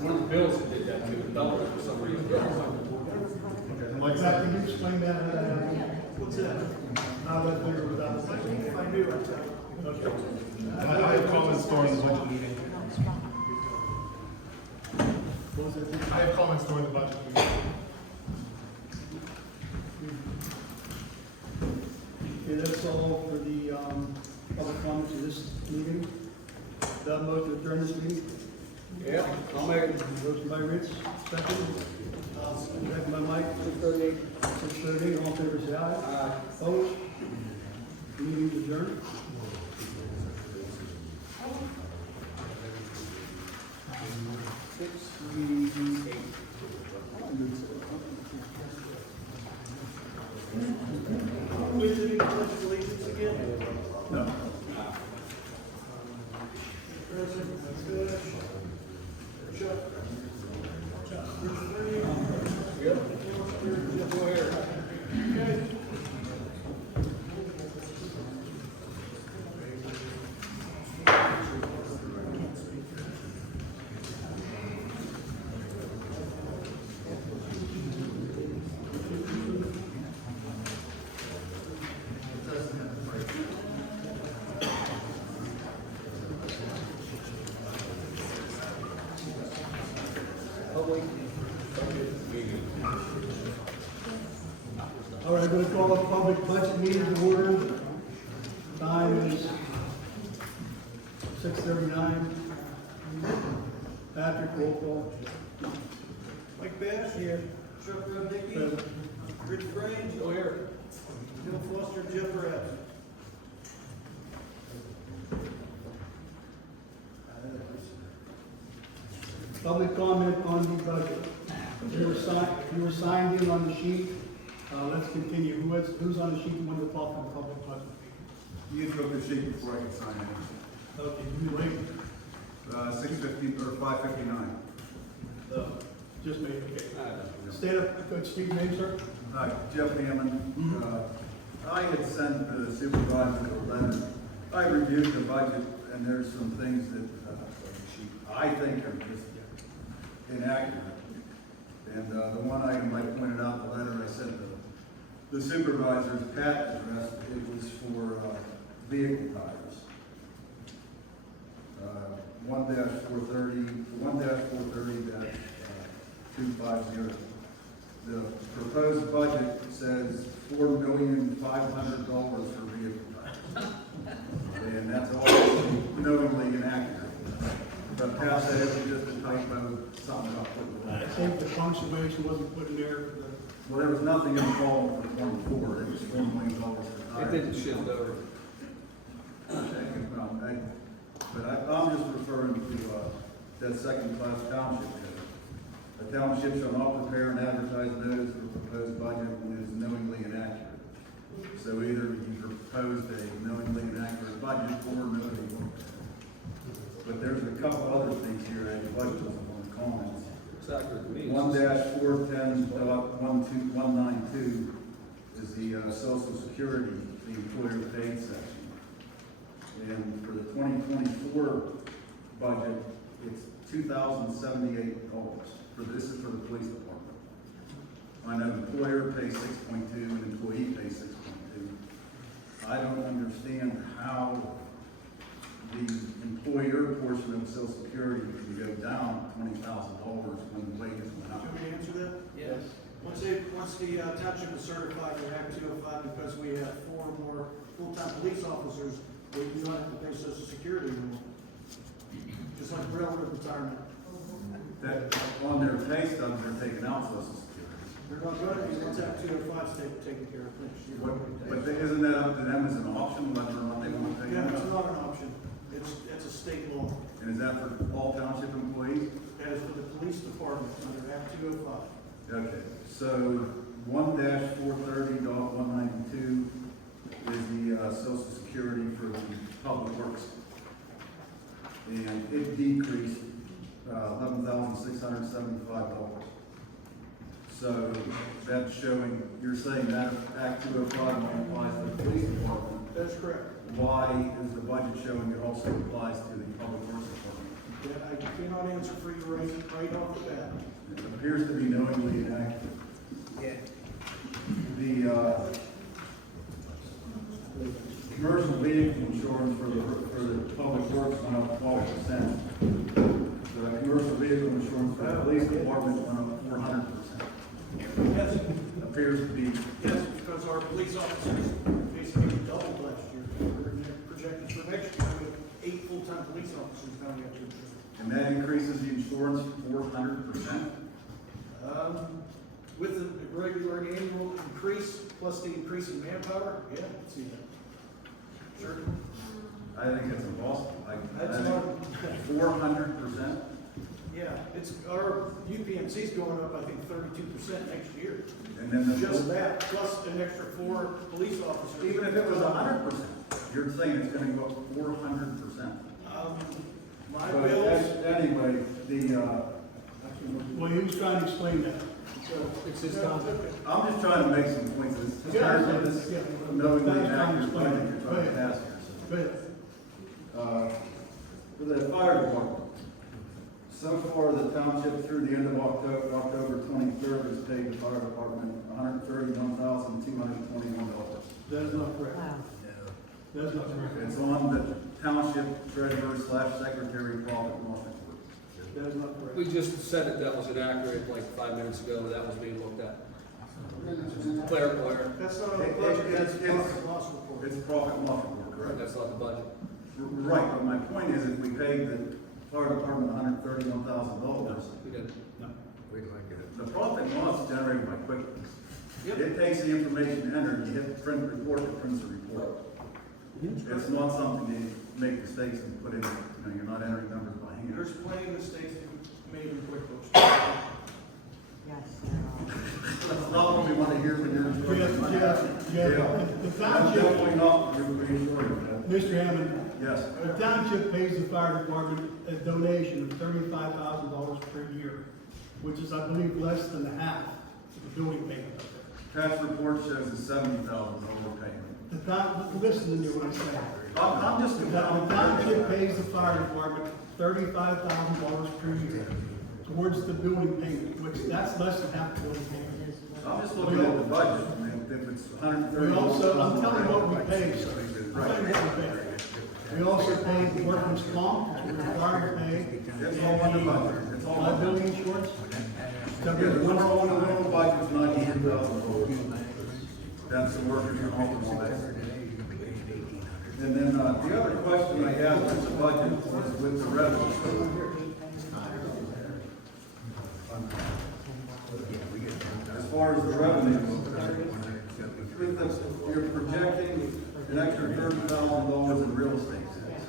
one of the bills that did that to it, doubled it for some reason. Okay, and like I Zach, said, can you explain that? What's that? How that figure was out? If I knew, I'd tell you. Okay. I have comments during the budget meeting. What was that? I have comments during the budget meeting. Okay, that's all for the, public comments in this meeting. Done, motion to adjourn this meeting. Yeah, I'll make it. Motion by Rich, second. Second by Mike. 6:38. 6:38, all in favor, say aye. Opposed? Meeting is adjourned. Wait, did he pledge allegiance again? No. President Fish. Chuck. Bruce Lee. Yep. Jeff Ware. Okay. All right, I'm going to call a public budget meeting to order. Time is 6:39. Patrick, roll call. Mike Bash. Here. Chuck Rudnicki. Present. Rich Grange. Still here. Bill Foster, Jeff Rapp. Public comment on the budget. You were signed in on the sheet. Let's continue. Who's on the sheet who wanted to talk on the public budget? You took the sheet before I could sign it. Okay, you wait. 6:50 or 5:59. Just made it, okay. Stand up, could speak name, sir? Jeff Hammond. I had sent the supervisor a letter. I reviewed the budget, and there's some things that I think are just inaccurate. And the one item I pointed out in the letter, I sent the supervisor's patent address, it was for vehicle tires. 1-430-250. The proposed budget says $4,500,000 for vehicle tires. And that's all knowingly inaccurate. But past that, it was just a typo, something up with the I think the punctuation wasn't put in there. Well, there was nothing in the column for 24, it was $4 million for tires. It didn't shift over. But I'm just referring to that second-class township code. A township shall not prepare and advertise notice for proposed budget when it is knowingly inaccurate. So either you proposed a knowingly inaccurate budget or knowingly. But there's a couple other things here at the budget on the comments. It's accurate to me. 1-410.192 is the Social Security, the employer paid section. And for the 2024 budget, it's $2,078 this is for the police department. I know employer pays 6.2 and employee pays 6.2. I don't understand how the employer portion of Social Security can go down $20,000 when the wages went up. Can we answer that? Yes. Once the township is certified in Act 205, because we have 4 more full-time police officers, we do not have to pay Social Security anymore. Just like railroad retirement. That on their pay stubs, they're taking out Social Security. They're not going to be, once Act 205 is taken care of next year. But isn't that up to them as an option, whether or not they want to take Yeah, it it's out? not an option. It's a state law. And is that for all township employees? That is for the police department under Act 205. Okay, so 1-430.192 is the Social Security for the public works. And it decreased $11,675. So that's showing, you're saying that Act 205 applies to the police department. That's correct. Why is the budget showing it also applies to the public works department? That I cannot answer for you right off the bat. It appears to be knowingly inactive. The commercial vehicle insurance for the public works went up 12%. The commercial vehicle insurance for the police department went up 400%. Yes, Appears to be, yes, because our police officers basically doubled last year. We're projected for next year with 8 full-time police officers now we have to. and that increases the insurance 400%. With the regular annual increase, plus the increase in manpower, yeah, I can see that. Sure. I think it's impossible. I That's think not, 400%. yeah, it's, our UPMC's going up, I think, 32% next year. And then Just that, plus an extra 4 police officers. even if it was 100%, you're saying it's going to go up 400%. My But bills, anyway, well, he was trying to explain that. It's his concept. I'm just trying to make some points. It's hard with this knowingly inaccurate budget you're trying to pass here. Go ahead. For the fire department, so far the township through the end of October 23rd has paid the fire department $131,221. That is not correct. That's not correct. It's on the township treasurer/secretary profit and loss report. That is not correct. We just said that was inaccurate like 5 minutes ago, that was being looked at. Clerical error, that's not a budget, that's a profit and loss report. It's a profit and loss report, correct? that's not the budget. Right, but my point is if we paid the fire department $131,000, We didn't. the profit and loss is generated by QuickBooks. Yep. It takes the information entered, you hit the print report, it prints the report. It's not something you make mistakes and put in, you're not entering numbers by hand. There's plenty of mistakes made in QuickBooks. That's not what we want to hear when you're. Yeah. The I'm township, definitely not reassuring that. Mr. Hammond, Yes. the township pays the fire department a donation of $35,000 per year, which is, I believe, less than half of the building payment up there. Tax report shows a $70,000 payment. Listen to me when I say. I'm just. The township pays the fire department $35,000 per year towards the building payment, which that's less than half the building payment. I'm just looking at the budget, I mean, if it's $130. We also, I'm telling you what we pay, sir. I'm telling you what we pay. We also pay workman's comp, we're required to pay. It's all on the budget, it's all on the Liability budget. insurance. Yeah, the number one budget's $98,000. That's the workers' comp and all that. And then, the other question I had with the budget was with the revenue. As far as the revenue, you're projecting an extra $30,000 in real estate tax.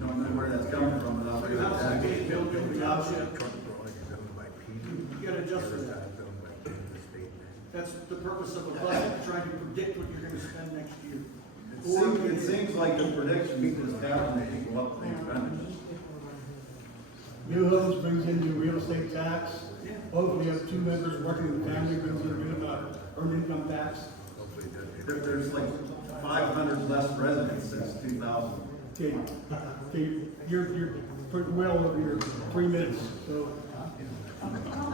Don't know where that's coming from, but I'll For figure your house, I that paid out. bill, the township. You gotta adjust for that. That's the purpose of a budget, trying to predict what you're gonna spend next year. It seems like the prediction is counting the people up to the expenditures. New homes brings in new real estate tax. Hopefully, you have 2 members working in the family, brings in earned income tax. There's like $5 500 less residents since 2000. Okay, okay, you're pretty well over your 3 minutes, so.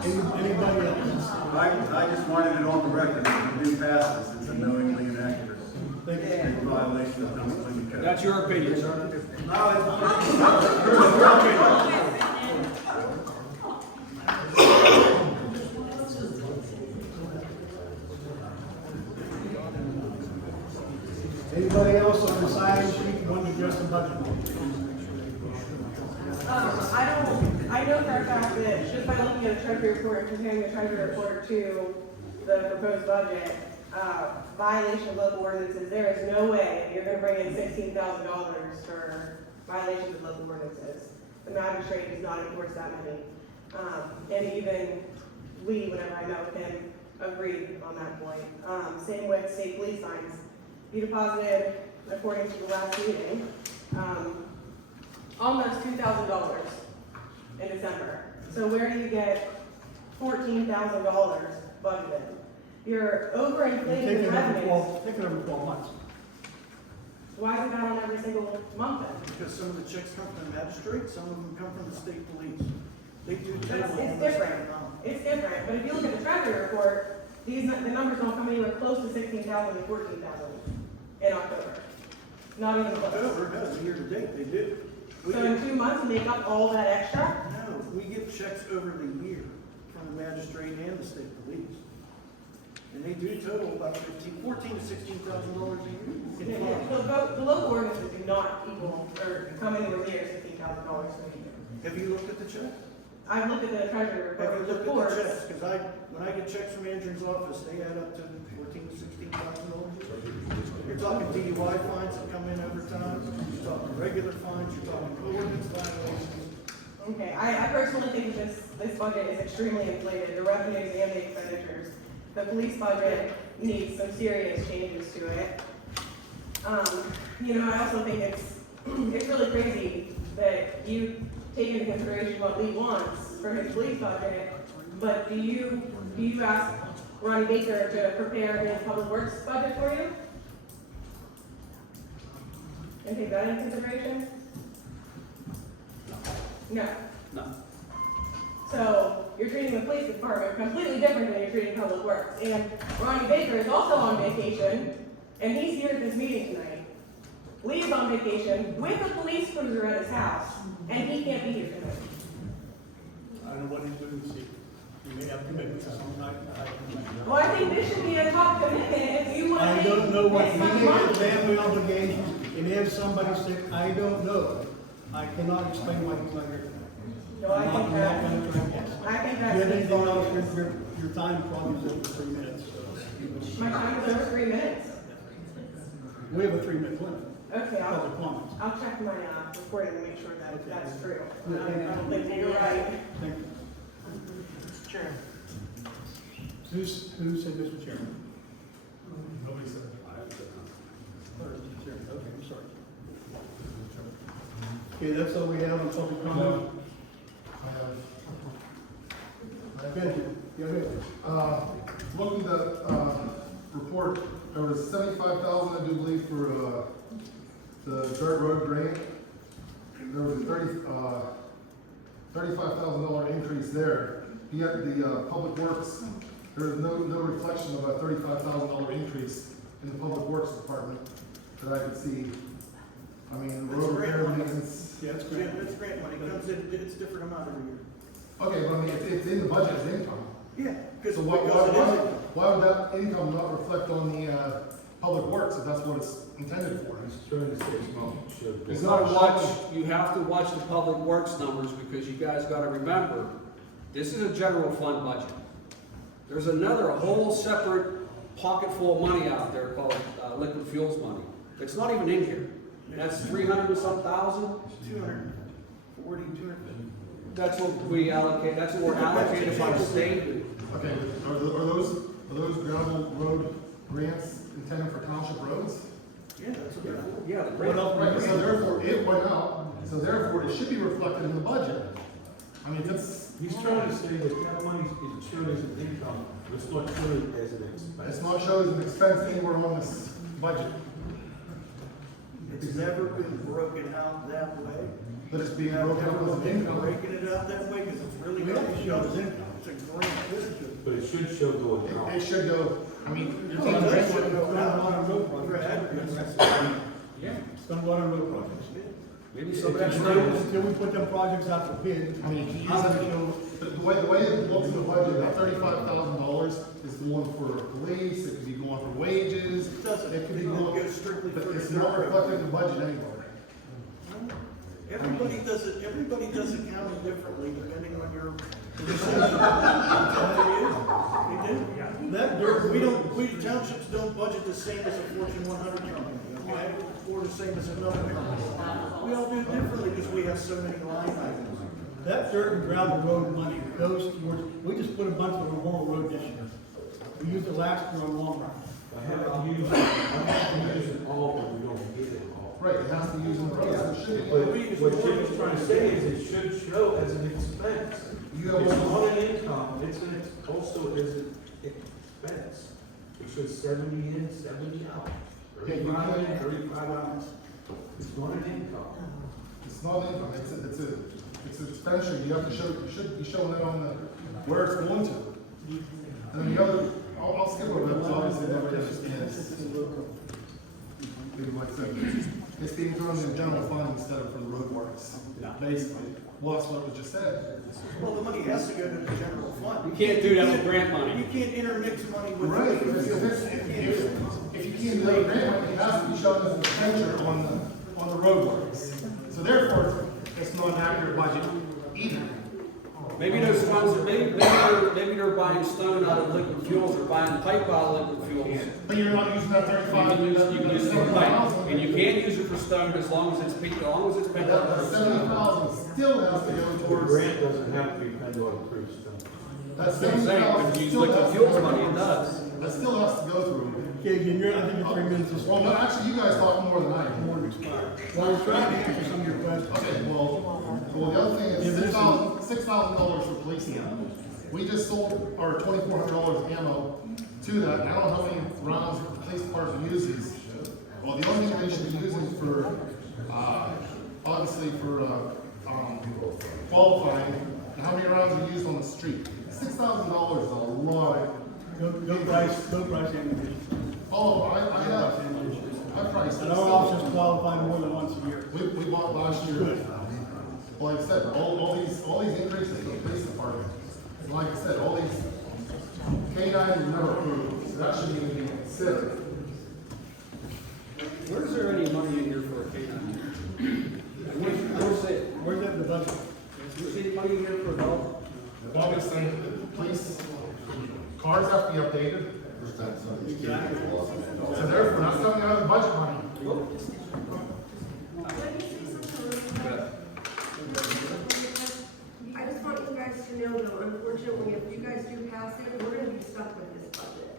Anybody else? I just wanted it on the record, if we do pass this, it's a knowingly inaccurate. Thank you. It's a violation of Pennsylvania code. That's your opinion, sir. No, it's your opinion. Anybody else on the sign sheet want to address the budget? I know for a fact that just by looking at the treasury report and comparing the treasury report to the proposed budget, violation of local ordinances, there is no way you're gonna bring in $16,000 for violations of local ordinances. The magistrate does not enforce that many. And even Lee, whenever I met with him, agreed on that point. Same with state police signs. You deposited, according to the last meeting, almost $2,000 in December. So where do you get $14,000 budgeted? You're overinflating the revenues. Take it over 12 months. Why is it not on every single month then? Because some of the checks come from the magistrate, some of them come from the state police. They do It's total. different. It's different, but if you look at the treasury report, the numbers don't come anywhere close to 16,000 and 14,000 in October. Not even close. October, no, year to date, they do. We So in get- 2 months, you make up all that extra? No, we get checks over the year from the magistrate and the state police. And they do total about $14,000 to $16,000 a year. The local ordinances do not equal, or come anywhere near $16,000 a year. Have you looked at the checks? I've looked at the treasury Have you report looked at reports. the checks? Because when I get checks from Andrew's office, they add up to $14,000 to $16,000. You're talking DUI fines that come in over time, you're talking regular fines, you're talking ordinance violations. Okay, I personally think this budget is extremely inflated, the revenues and the expenditures. The police budget needs some serious changes to it. I also think it's really crazy that you take into consideration what Lee wants for his police budget, but do you ask Ronnie Baker to prepare his public works budget for you? And take that into consideration? No. No. So you're treating the police department completely different than you're treating public works. And Ronnie Baker is also on vacation, and he's here at this meeting tonight. Lee is on vacation with a police cruiser at his house, and he can't be here tonight. I don't know what he's doing this evening. He may have commitments of some kind. Well, I think this should be a top commitment if you want to I make don't know what, this he much may have money. family obligations, he may have somebody sick, I don't know. I cannot explain why he's not here tonight. No, I think I'm not gonna try and guess. I think If you that's. have anything else, your time probably is over 3 minutes, so. My time is over 3 minutes. We have a 3-minute limit. Okay, Public comments. I'll check my recording to make sure that Okay. that's true. Yeah, I don't think you're right. Thank you. Mr. Chairman. Who said Mr. Chairman? Nobody said Or Mr. Chairman, okay, I'm sorry. Okay, that's all we have on public comment. Go ahead, Jim. Go ahead. Looking at the report, there was 75,000, I do believe, for the dirt road grant. There was a $35,000 increase there. Yet the public works, there is no reflection of a $35,000 increase in the public works department that I could see. I mean, That's road grant repair money. maintenance. Yeah, that's Yeah, great. it's grant money, it comes in, it's different amount every year. Okay, but I mean, it's in the budget as income. Yeah, because So it why would that income not reflect on the public works if that's what it's intended for? You gotta watch, you have to watch the public works numbers because you guys gotta remember, this is a general fund budget. There's a whole separate pocket full of money out there called liquid fuels money. It's not even in here. That's 300 and some thousand. 240, 250. That's what we allocate, that's what we're allocated by the state. Okay, are those gravel road grants intended for township roads? Yeah, that's what they're for. Yeah, the What grant. else? Right, so therefore it went out, so therefore it should be reflected in the budget. I mean, that's, He's trying to say that money is shown as an income, it's not shown as an expense. it's not shown as an expense anywhere on this budget. It's never been broken out that way. But it's being I've broken never up as looked an into income. breaking it out that way, because it's really We not have to show his income. It's a grant. But it should show going down. It should go, I mean, you're Well, taking it the does rent, show Spend a lot on road For projects. aggregates. Yeah, Spend a lot on road projects. maybe some extra. Until we put them projects out for bid, I mean, you how use does it, it show? the way it looks in the budget, that $35,000 is going for police, it could be going for wages. It doesn't, It could be it going, goes strictly for but the it's not reflected in dirt. the budget anyway. Everybody does accounting differently depending on your. They do. That dirt, We townships don't budget the same as a Fortune 100 company, okay? Or the same as another company. We all do it differently because we have so many line items. that dirt and gravel road money goes towards, we just put a bunch of Memorial Road this year. We used it last year on Long Run. I haven't used it all, but we don't get it all. Right, it has to use in the road, so it should be. But what Jim is trying to say is it should show as an expense. You have It's one- not an income, also as an expense. It shows 70 in, 70 out. Yeah, you 35 in, can't- 35 out. It's not an income. It's not income, it's an expenditure, you have to show, you should be showing it on the, where it's going to. And then the other, I'll skip over that, because obviously everybody understands. Like I said, it's being thrown in the general fund instead of for the road works, basically. Well, that's what was just said. Well, the money has to go to the general fund. You can't do that with grant money. You can't intermix money with. Right, if you can't do it, it has to be shown as an expenditure on the road works. So therefore, it's not an accurate budget either. Maybe those funds, maybe they're buying stone out of liquid fuels or buying pipe out of liquid fuels. But you're not using that You 35. can use it for pipe, and you can't use it for stone as long as it's peaked, as long as it's been. That 70,000 still has to go The towards. grant doesn't have to be dependent on approved stuff. That That's what I'm saying, 70,000 if you use still liquid has to fuels go money, it towards- does. That still has to go through. Okay, again, I think you're 3 minutes is Well, no, actually, you guys talk more than I do. more expired. Well, we're trying to answer some of your questions. Okay, well, the other thing Yeah, is this is- $6,000 for police ammo. We just sold our $2,400 ammo to that. I don't know how many rounds the police department uses. Well, the only thing they should be using for, obviously for, qualifying, and how many rounds are used on the street. $6,000 is a lot. No price ammunition. Oh, I have, I priced And our officers qualify more than once a year. We bought last year. Good. Well, like I said, all these increases for the police department, like I said, all these K-9s were never approved, so that shouldn't even be considered. Where's there any money in here for a K-9? Where's it? Where's that in the budget? You see any money in here for a dog? The longest thing, police, cars have to be updated. So therefore, not coming out of the budget money. I just want you guys to know though, unfortunately, if you guys do pass it, we're gonna be stuck with this budget.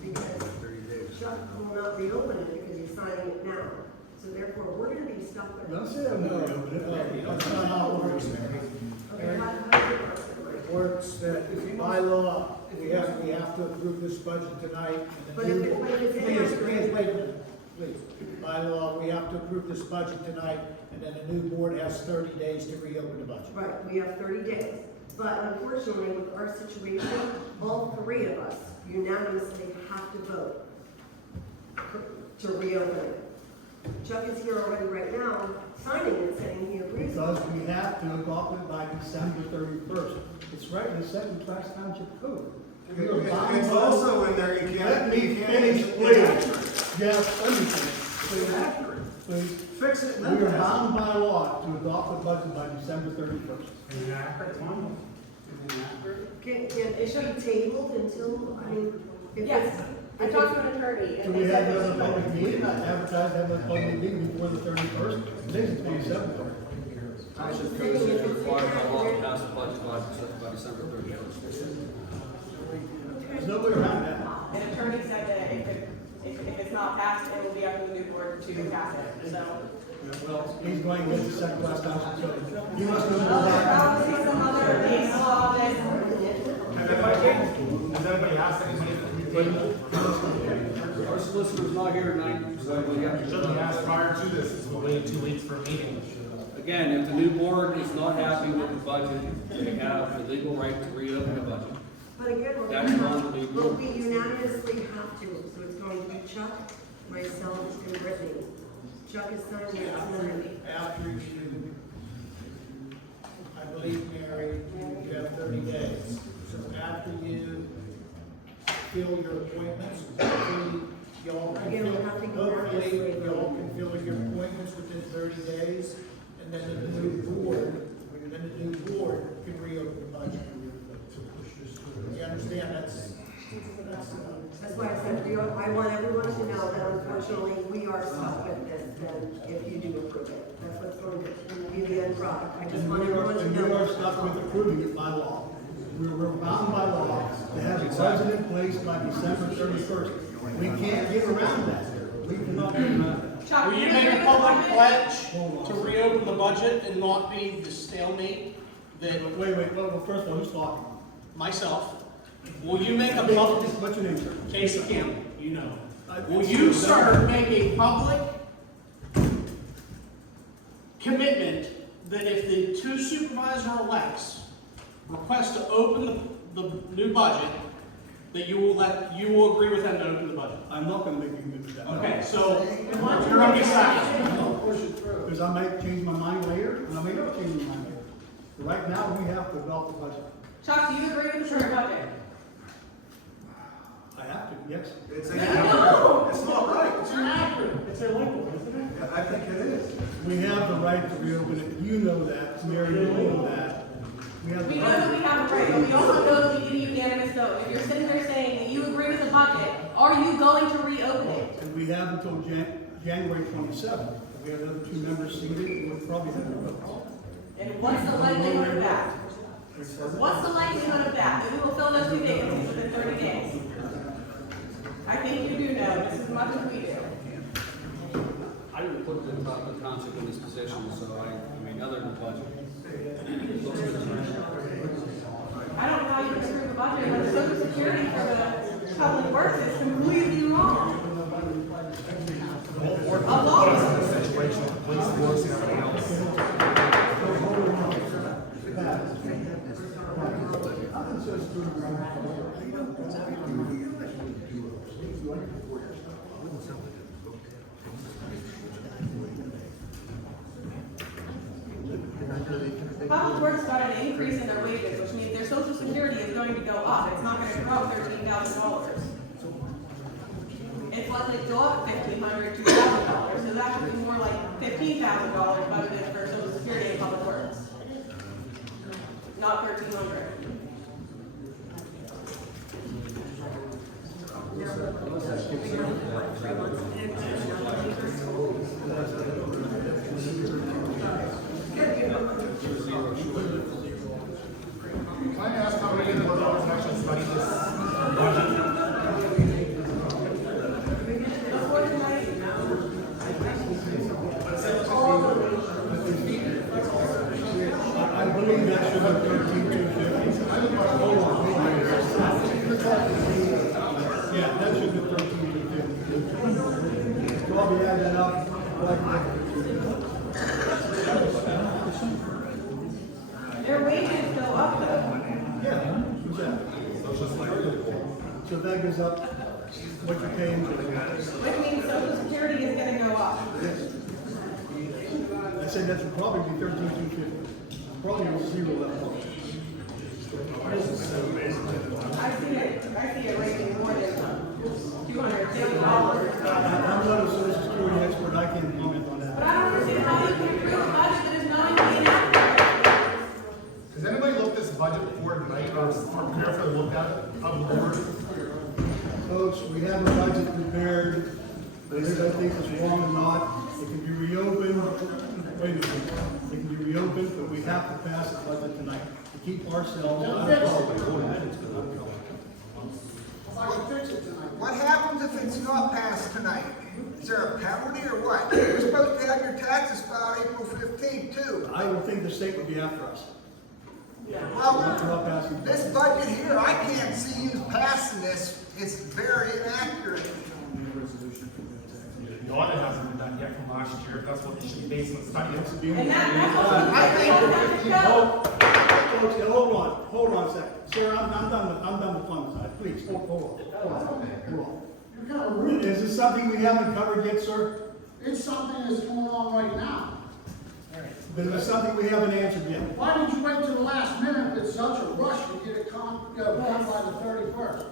Because Chuck will not reopen it because he's signing it now. So therefore, we're gonna be stuck with it. Don't say I'm not open it. That's not how it works. Okay, how does it work? It works that by law, we have to approve this budget tonight. But if it's in our- Please, wait a minute, please. By law, we have to approve this budget tonight, and then the new board has 30 days to reopen the budget. Right, we have 30 days. But unfortunately, with our situation, all three of us unanimously have to vote to reopen it. Chuck is here already right now, signing it, saying he agrees. Because we have to adopt it by December 31st. It's right in the second class township code. We are bound It's by- also in there, you Let can't, me you can't. finish, it's please. accurate. Yes, let me finish. It's accurate. Please. Fix it. We are bound by law to adopt the budget by December 31st. Is it accurate one? Can it should be tabled until, I mean, if Yes, it's. I talked to an attorney So and we they have said. another public meeting, advertise, have a public meeting before the 31st. Today's the 27th. Township code says you're required by law to pass the budget by December 31st. There's no way around that. An attorney said that if it's not passed, it will be up to the new board to pass it, so. Well, he's going with the second class township code. You must know There's that. obviously some other case law that. Does anybody ask anybody if we table? solicitor's not here tonight, so we have Should have asked prior to this, it's waited 2 weeks for a meeting. Again, if the new board is not happy with the budget, they have the legal right to reopen the budget. But again, That's not the but we unanimously have to, so it's going to be Chuck, myself, and Brittany. Chuck is signing it, it's not. After you, I believe, Mary, you have 30 days. So after you fill your appointments, hopefully y'all can Again, we fill, have to go hopefully back. y'all can fill your appointments within 30 days, and then the new board can reopen the budget. You understand, that's. That's why I said, I want everyone to know that unfortunately, we are stuck with this, then, if you do approve it. That's what's going to be the end product. I just want everyone to And know. we are stuck with approving it by law. We're bound by law to have a budget in place by December 31st. We can't get around that. We cannot get around that. Chuck, Will you do make a agree with public the budget? pledge to reopen the budget and not be the stalemate that Wait, well, first of all, who's talking? myself? Will you make a public, What's your name, sir? Casey Campbell, you know. Will you, sir, make a public commitment that if the two supervisor-elects request to open the new budget, that you will agree with them to open the budget? I'm not gonna make you admit to that. Okay, so you're gonna be silent. Because I might change my mind later, and I may not change my mind later. But right now, we have to develop the budget. Chuck, do you agree with the current budget? I have to, yes. It's No. not right. It's inaccurate, it's illegal, isn't it? I think it is. We have the right to reopen it. You know that, Mary, you know that. We have We the know that right. we have a right, but we also know that we need a unanimous vote. If you're sitting there saying that you agree with the budget, are you going to reopen it? And we have until January 27th. We have the other two members seated, and we'll probably have a vote. And what's the likelihood of that? What's the likelihood of that? That we will fill those two vacancies within 30 days? I think you do know just as much as we do. I didn't put the township in this position, so I mean, other than the budget. I don't know how you can approve the budget when the social security for the public works is completely wrong. A law. Situation, police force, and everything else. Public Works got an increase in their wages, which means their social security is going to go up. It's not going to grow $13,000. It's likely to go up $1,500, $2,000, so that should be more like $15,000 budgeted for social security and public works. Not $1,300. Can I ask how many of the board actually studied this budget? Before tonight, I believe that should have 13,250. Hold on, wait a minute. Yeah, that should be 13,250. Probably add that up. their wages go up though. Yeah, exactly. So that goes up what you're paying to the Which means social security is gonna go up. I said that should probably be 13,250. Probably a zero level. I see it raising more than $250. I'm not a social security expert, I can't comment on But that. I don't understand how you can approve a budget that is not even inaccurate. Has anybody looked at this budget before tonight, or carefully looked at it, of the board? Folks, we have a budget prepared, whether I think it's wrong or not, it can be reopened. Wait a minute, it can be reopened, but we have to pass the budget tonight to keep ourselves out of trouble. What happens if it's not passed tonight? Is there a penalty or what? You're supposed to have your taxes filed April 15th too. I would think the state would be after us. Well, We're not passing. this budget here, I can't see you passing this. It's very inaccurate. The audit hasn't been done yet from last year, that's what you should be basing the study on. And that's what we Hold, folks, hold on a second. Sir, I'm done with fund side, please, hold on. You're kind of rude. Is this something we haven't covered yet, sir? It's something that's going on right now. But is it something we haven't answered yet? Why did you wait till the last minute with such a rush to get it done by the 31st?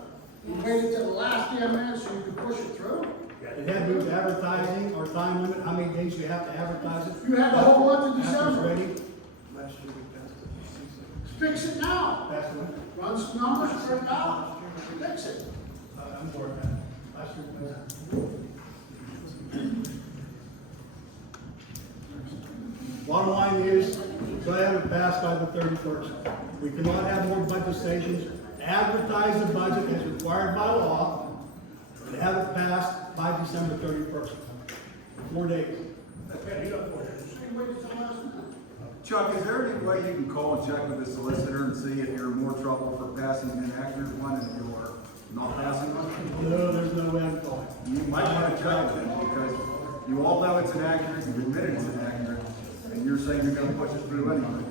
You waited till the last damn minute so you could push it through? It had moved to advertising or time limit, how many days you have to advertise it? You had the whole month of After it's December. ready? Last year we passed it. Fix it now. That's what, Run some numbers, straight out. Fix it. I'm for that. Last year we passed it. Bottom line is, go have it passed by the 31st. We cannot have more budget stations. Advertise the budget as required by law and have it passed by December 31st. 4 days. Okay, you got 4 days. So you waited till the last minute. Chuck, is there any way you can call and check with the solicitor and see if you're in more trouble for passing an inaccurate one and you're not passing one? No, there's no way I'm going. You might want to check with them because you all know it's inaccurate, you've admitted it's inaccurate, and you're saying you're gonna push it through anyway.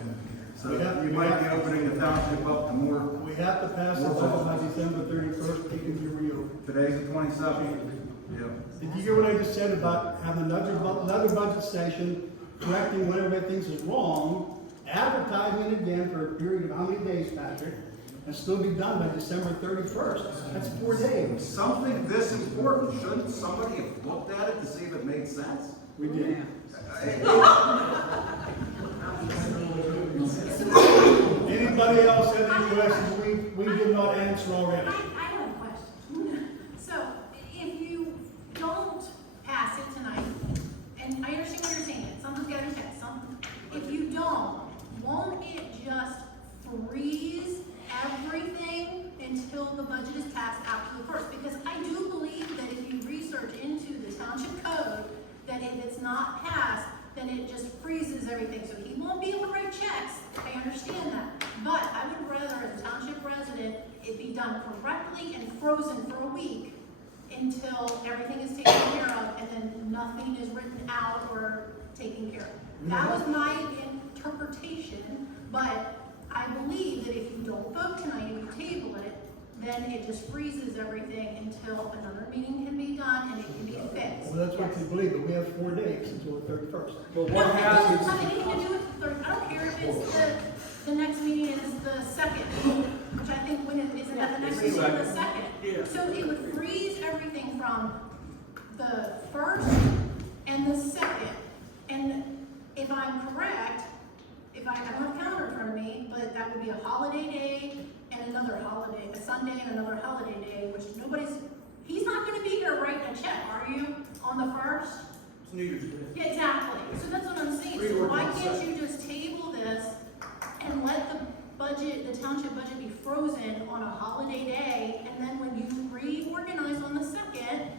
So you might be opening the township up to more. We have to pass the budget by December 31st, it can be reopened. Today's the 27th. Yeah. Did you hear what I just said about having another budget session, correcting whatever thinks is wrong, advertising it again for a period of how many days, Patrick, and still be done by December 31st? That's 4 days. Something this important, shouldn't somebody have looked at it to see if it made sense? We did. Anybody else have any questions we did not answer already? I have a question. So, if you don't pass it tonight, and I understand what you're saying, something's gotta be fixed, if you don't, won't it just freeze everything until the budget is passed after the first? Because I do believe that if you research into the township code, that if it's not passed, then it just freezes everything. So he won't be able to write checks, I understand that. But I would rather, as a township resident, it be done correctly and frozen for a week until everything is taken care of and then nothing is written out or taken care of. That was my interpretation, but I believe that if you don't vote tonight and you table it, then it just freezes everything until another meeting can be done and it can be fixed. Well, that's what you believe, but we have 4 days until the 31st. But No, what it doesn't have happens, anything to do with the third. I don't care if it's the next meeting is the second, which I think when it, isn't that the next meeting is the second? Yeah. So it would freeze everything from the first and the second. And if I'm correct, if I don't have a calendar in front of me, but that would be a holiday day and another holiday, a Sunday and another holiday day, which he's not gonna be here writing a check, are you, on the first? It's New Year's Day. Yeah, exactly. So that's what I'm saying. So why can't you just table this and let the budget, the township budget be frozen on a holiday day, and then when you reorganize on the second,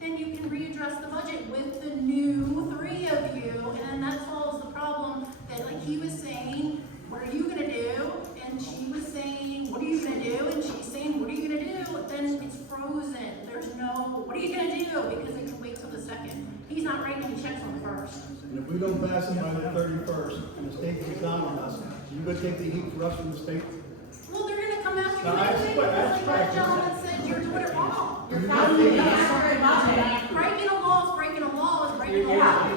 then you can readdress the budget with the new 3 of you, and then that solves the problem that, like he was saying, what are you gonna do? And she was saying, what are you gonna do? And she's saying, what are you gonna do? Then it's frozen. There's no, what are you gonna do? Because it can wait till the second. He's not writing any checks on the first. And if we don't pass it by the 31st, and the state comes down on us, you gonna take the heat for us from the state? Well, they're gonna come after you No, I anyway, swear, because like that I gentleman said, you're doing it wrong. You're passing it out. Breaking a law is breaking a law is breaking a law.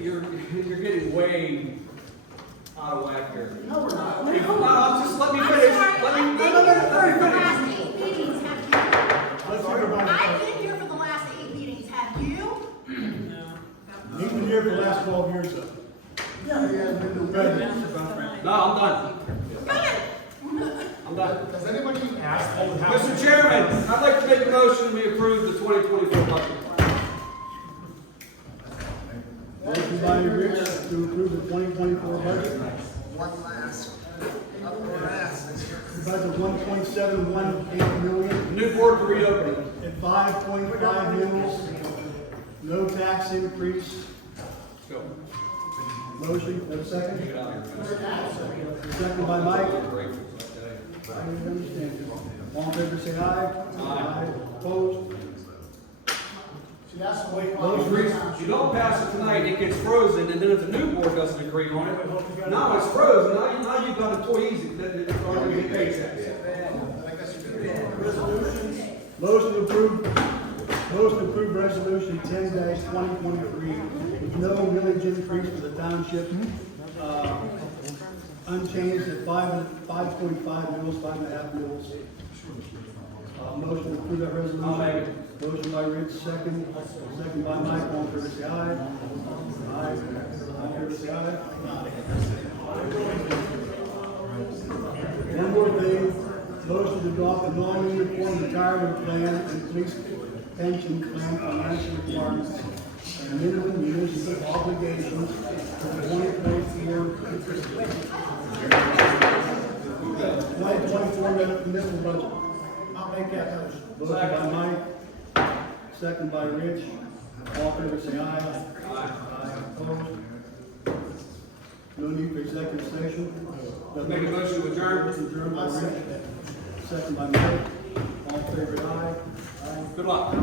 you're getting way out of whack here. No, we're not. Just let me I'm finish. sorry, Let me I've been here for let the me finish. last 8 meetings, have you? Let's hear about I've it. been here for the last 8 meetings, have you? He's been here for the last 12 years, though. Yeah, yeah, we do. Go ahead. No, I'm done. Good. I'm done. Does anybody ask all the Mr. Chairman, I'd like to make a motion we approve the 2024 budget. Motion by Rich to approve the 2024 budget. One last, The budget 1.718 million New board to reopen. at 5.5 mils. No tax increase. Let's go. Motion, have a second? Get out of here. Second by Mike. I'm grateful, I tell you. I didn't understand. All in favor, say aye. Aye. Opposed? Yes, and wait. If you don't pass it tonight, it gets frozen, and then if the new board doesn't agree on it, now it's frozen, now you've got employees that are gonna get paid tax. Motion to approve resolution 10-2023 with no millage increase for the township, unchanged at 5.5 mils, 5.5 mils. Motion to approve that resolution. I'll make it. Motion by Rich, second by Mike, all in favor say aye. Aye. All in favor say aye. One more thing, motion to adopt a non-uniform retirement plan and police pension plan financial requirements and minimum municipal obligations for the 2024 municipal budget. I'll make that motion. Motion by Mike, second by Rich, all in favor say aye. Aye. Opposed? No need for executive session. Make a motion to adjourn. Adjourned by Rich, second by Mike, all in favor, aye. Aye. Good luck.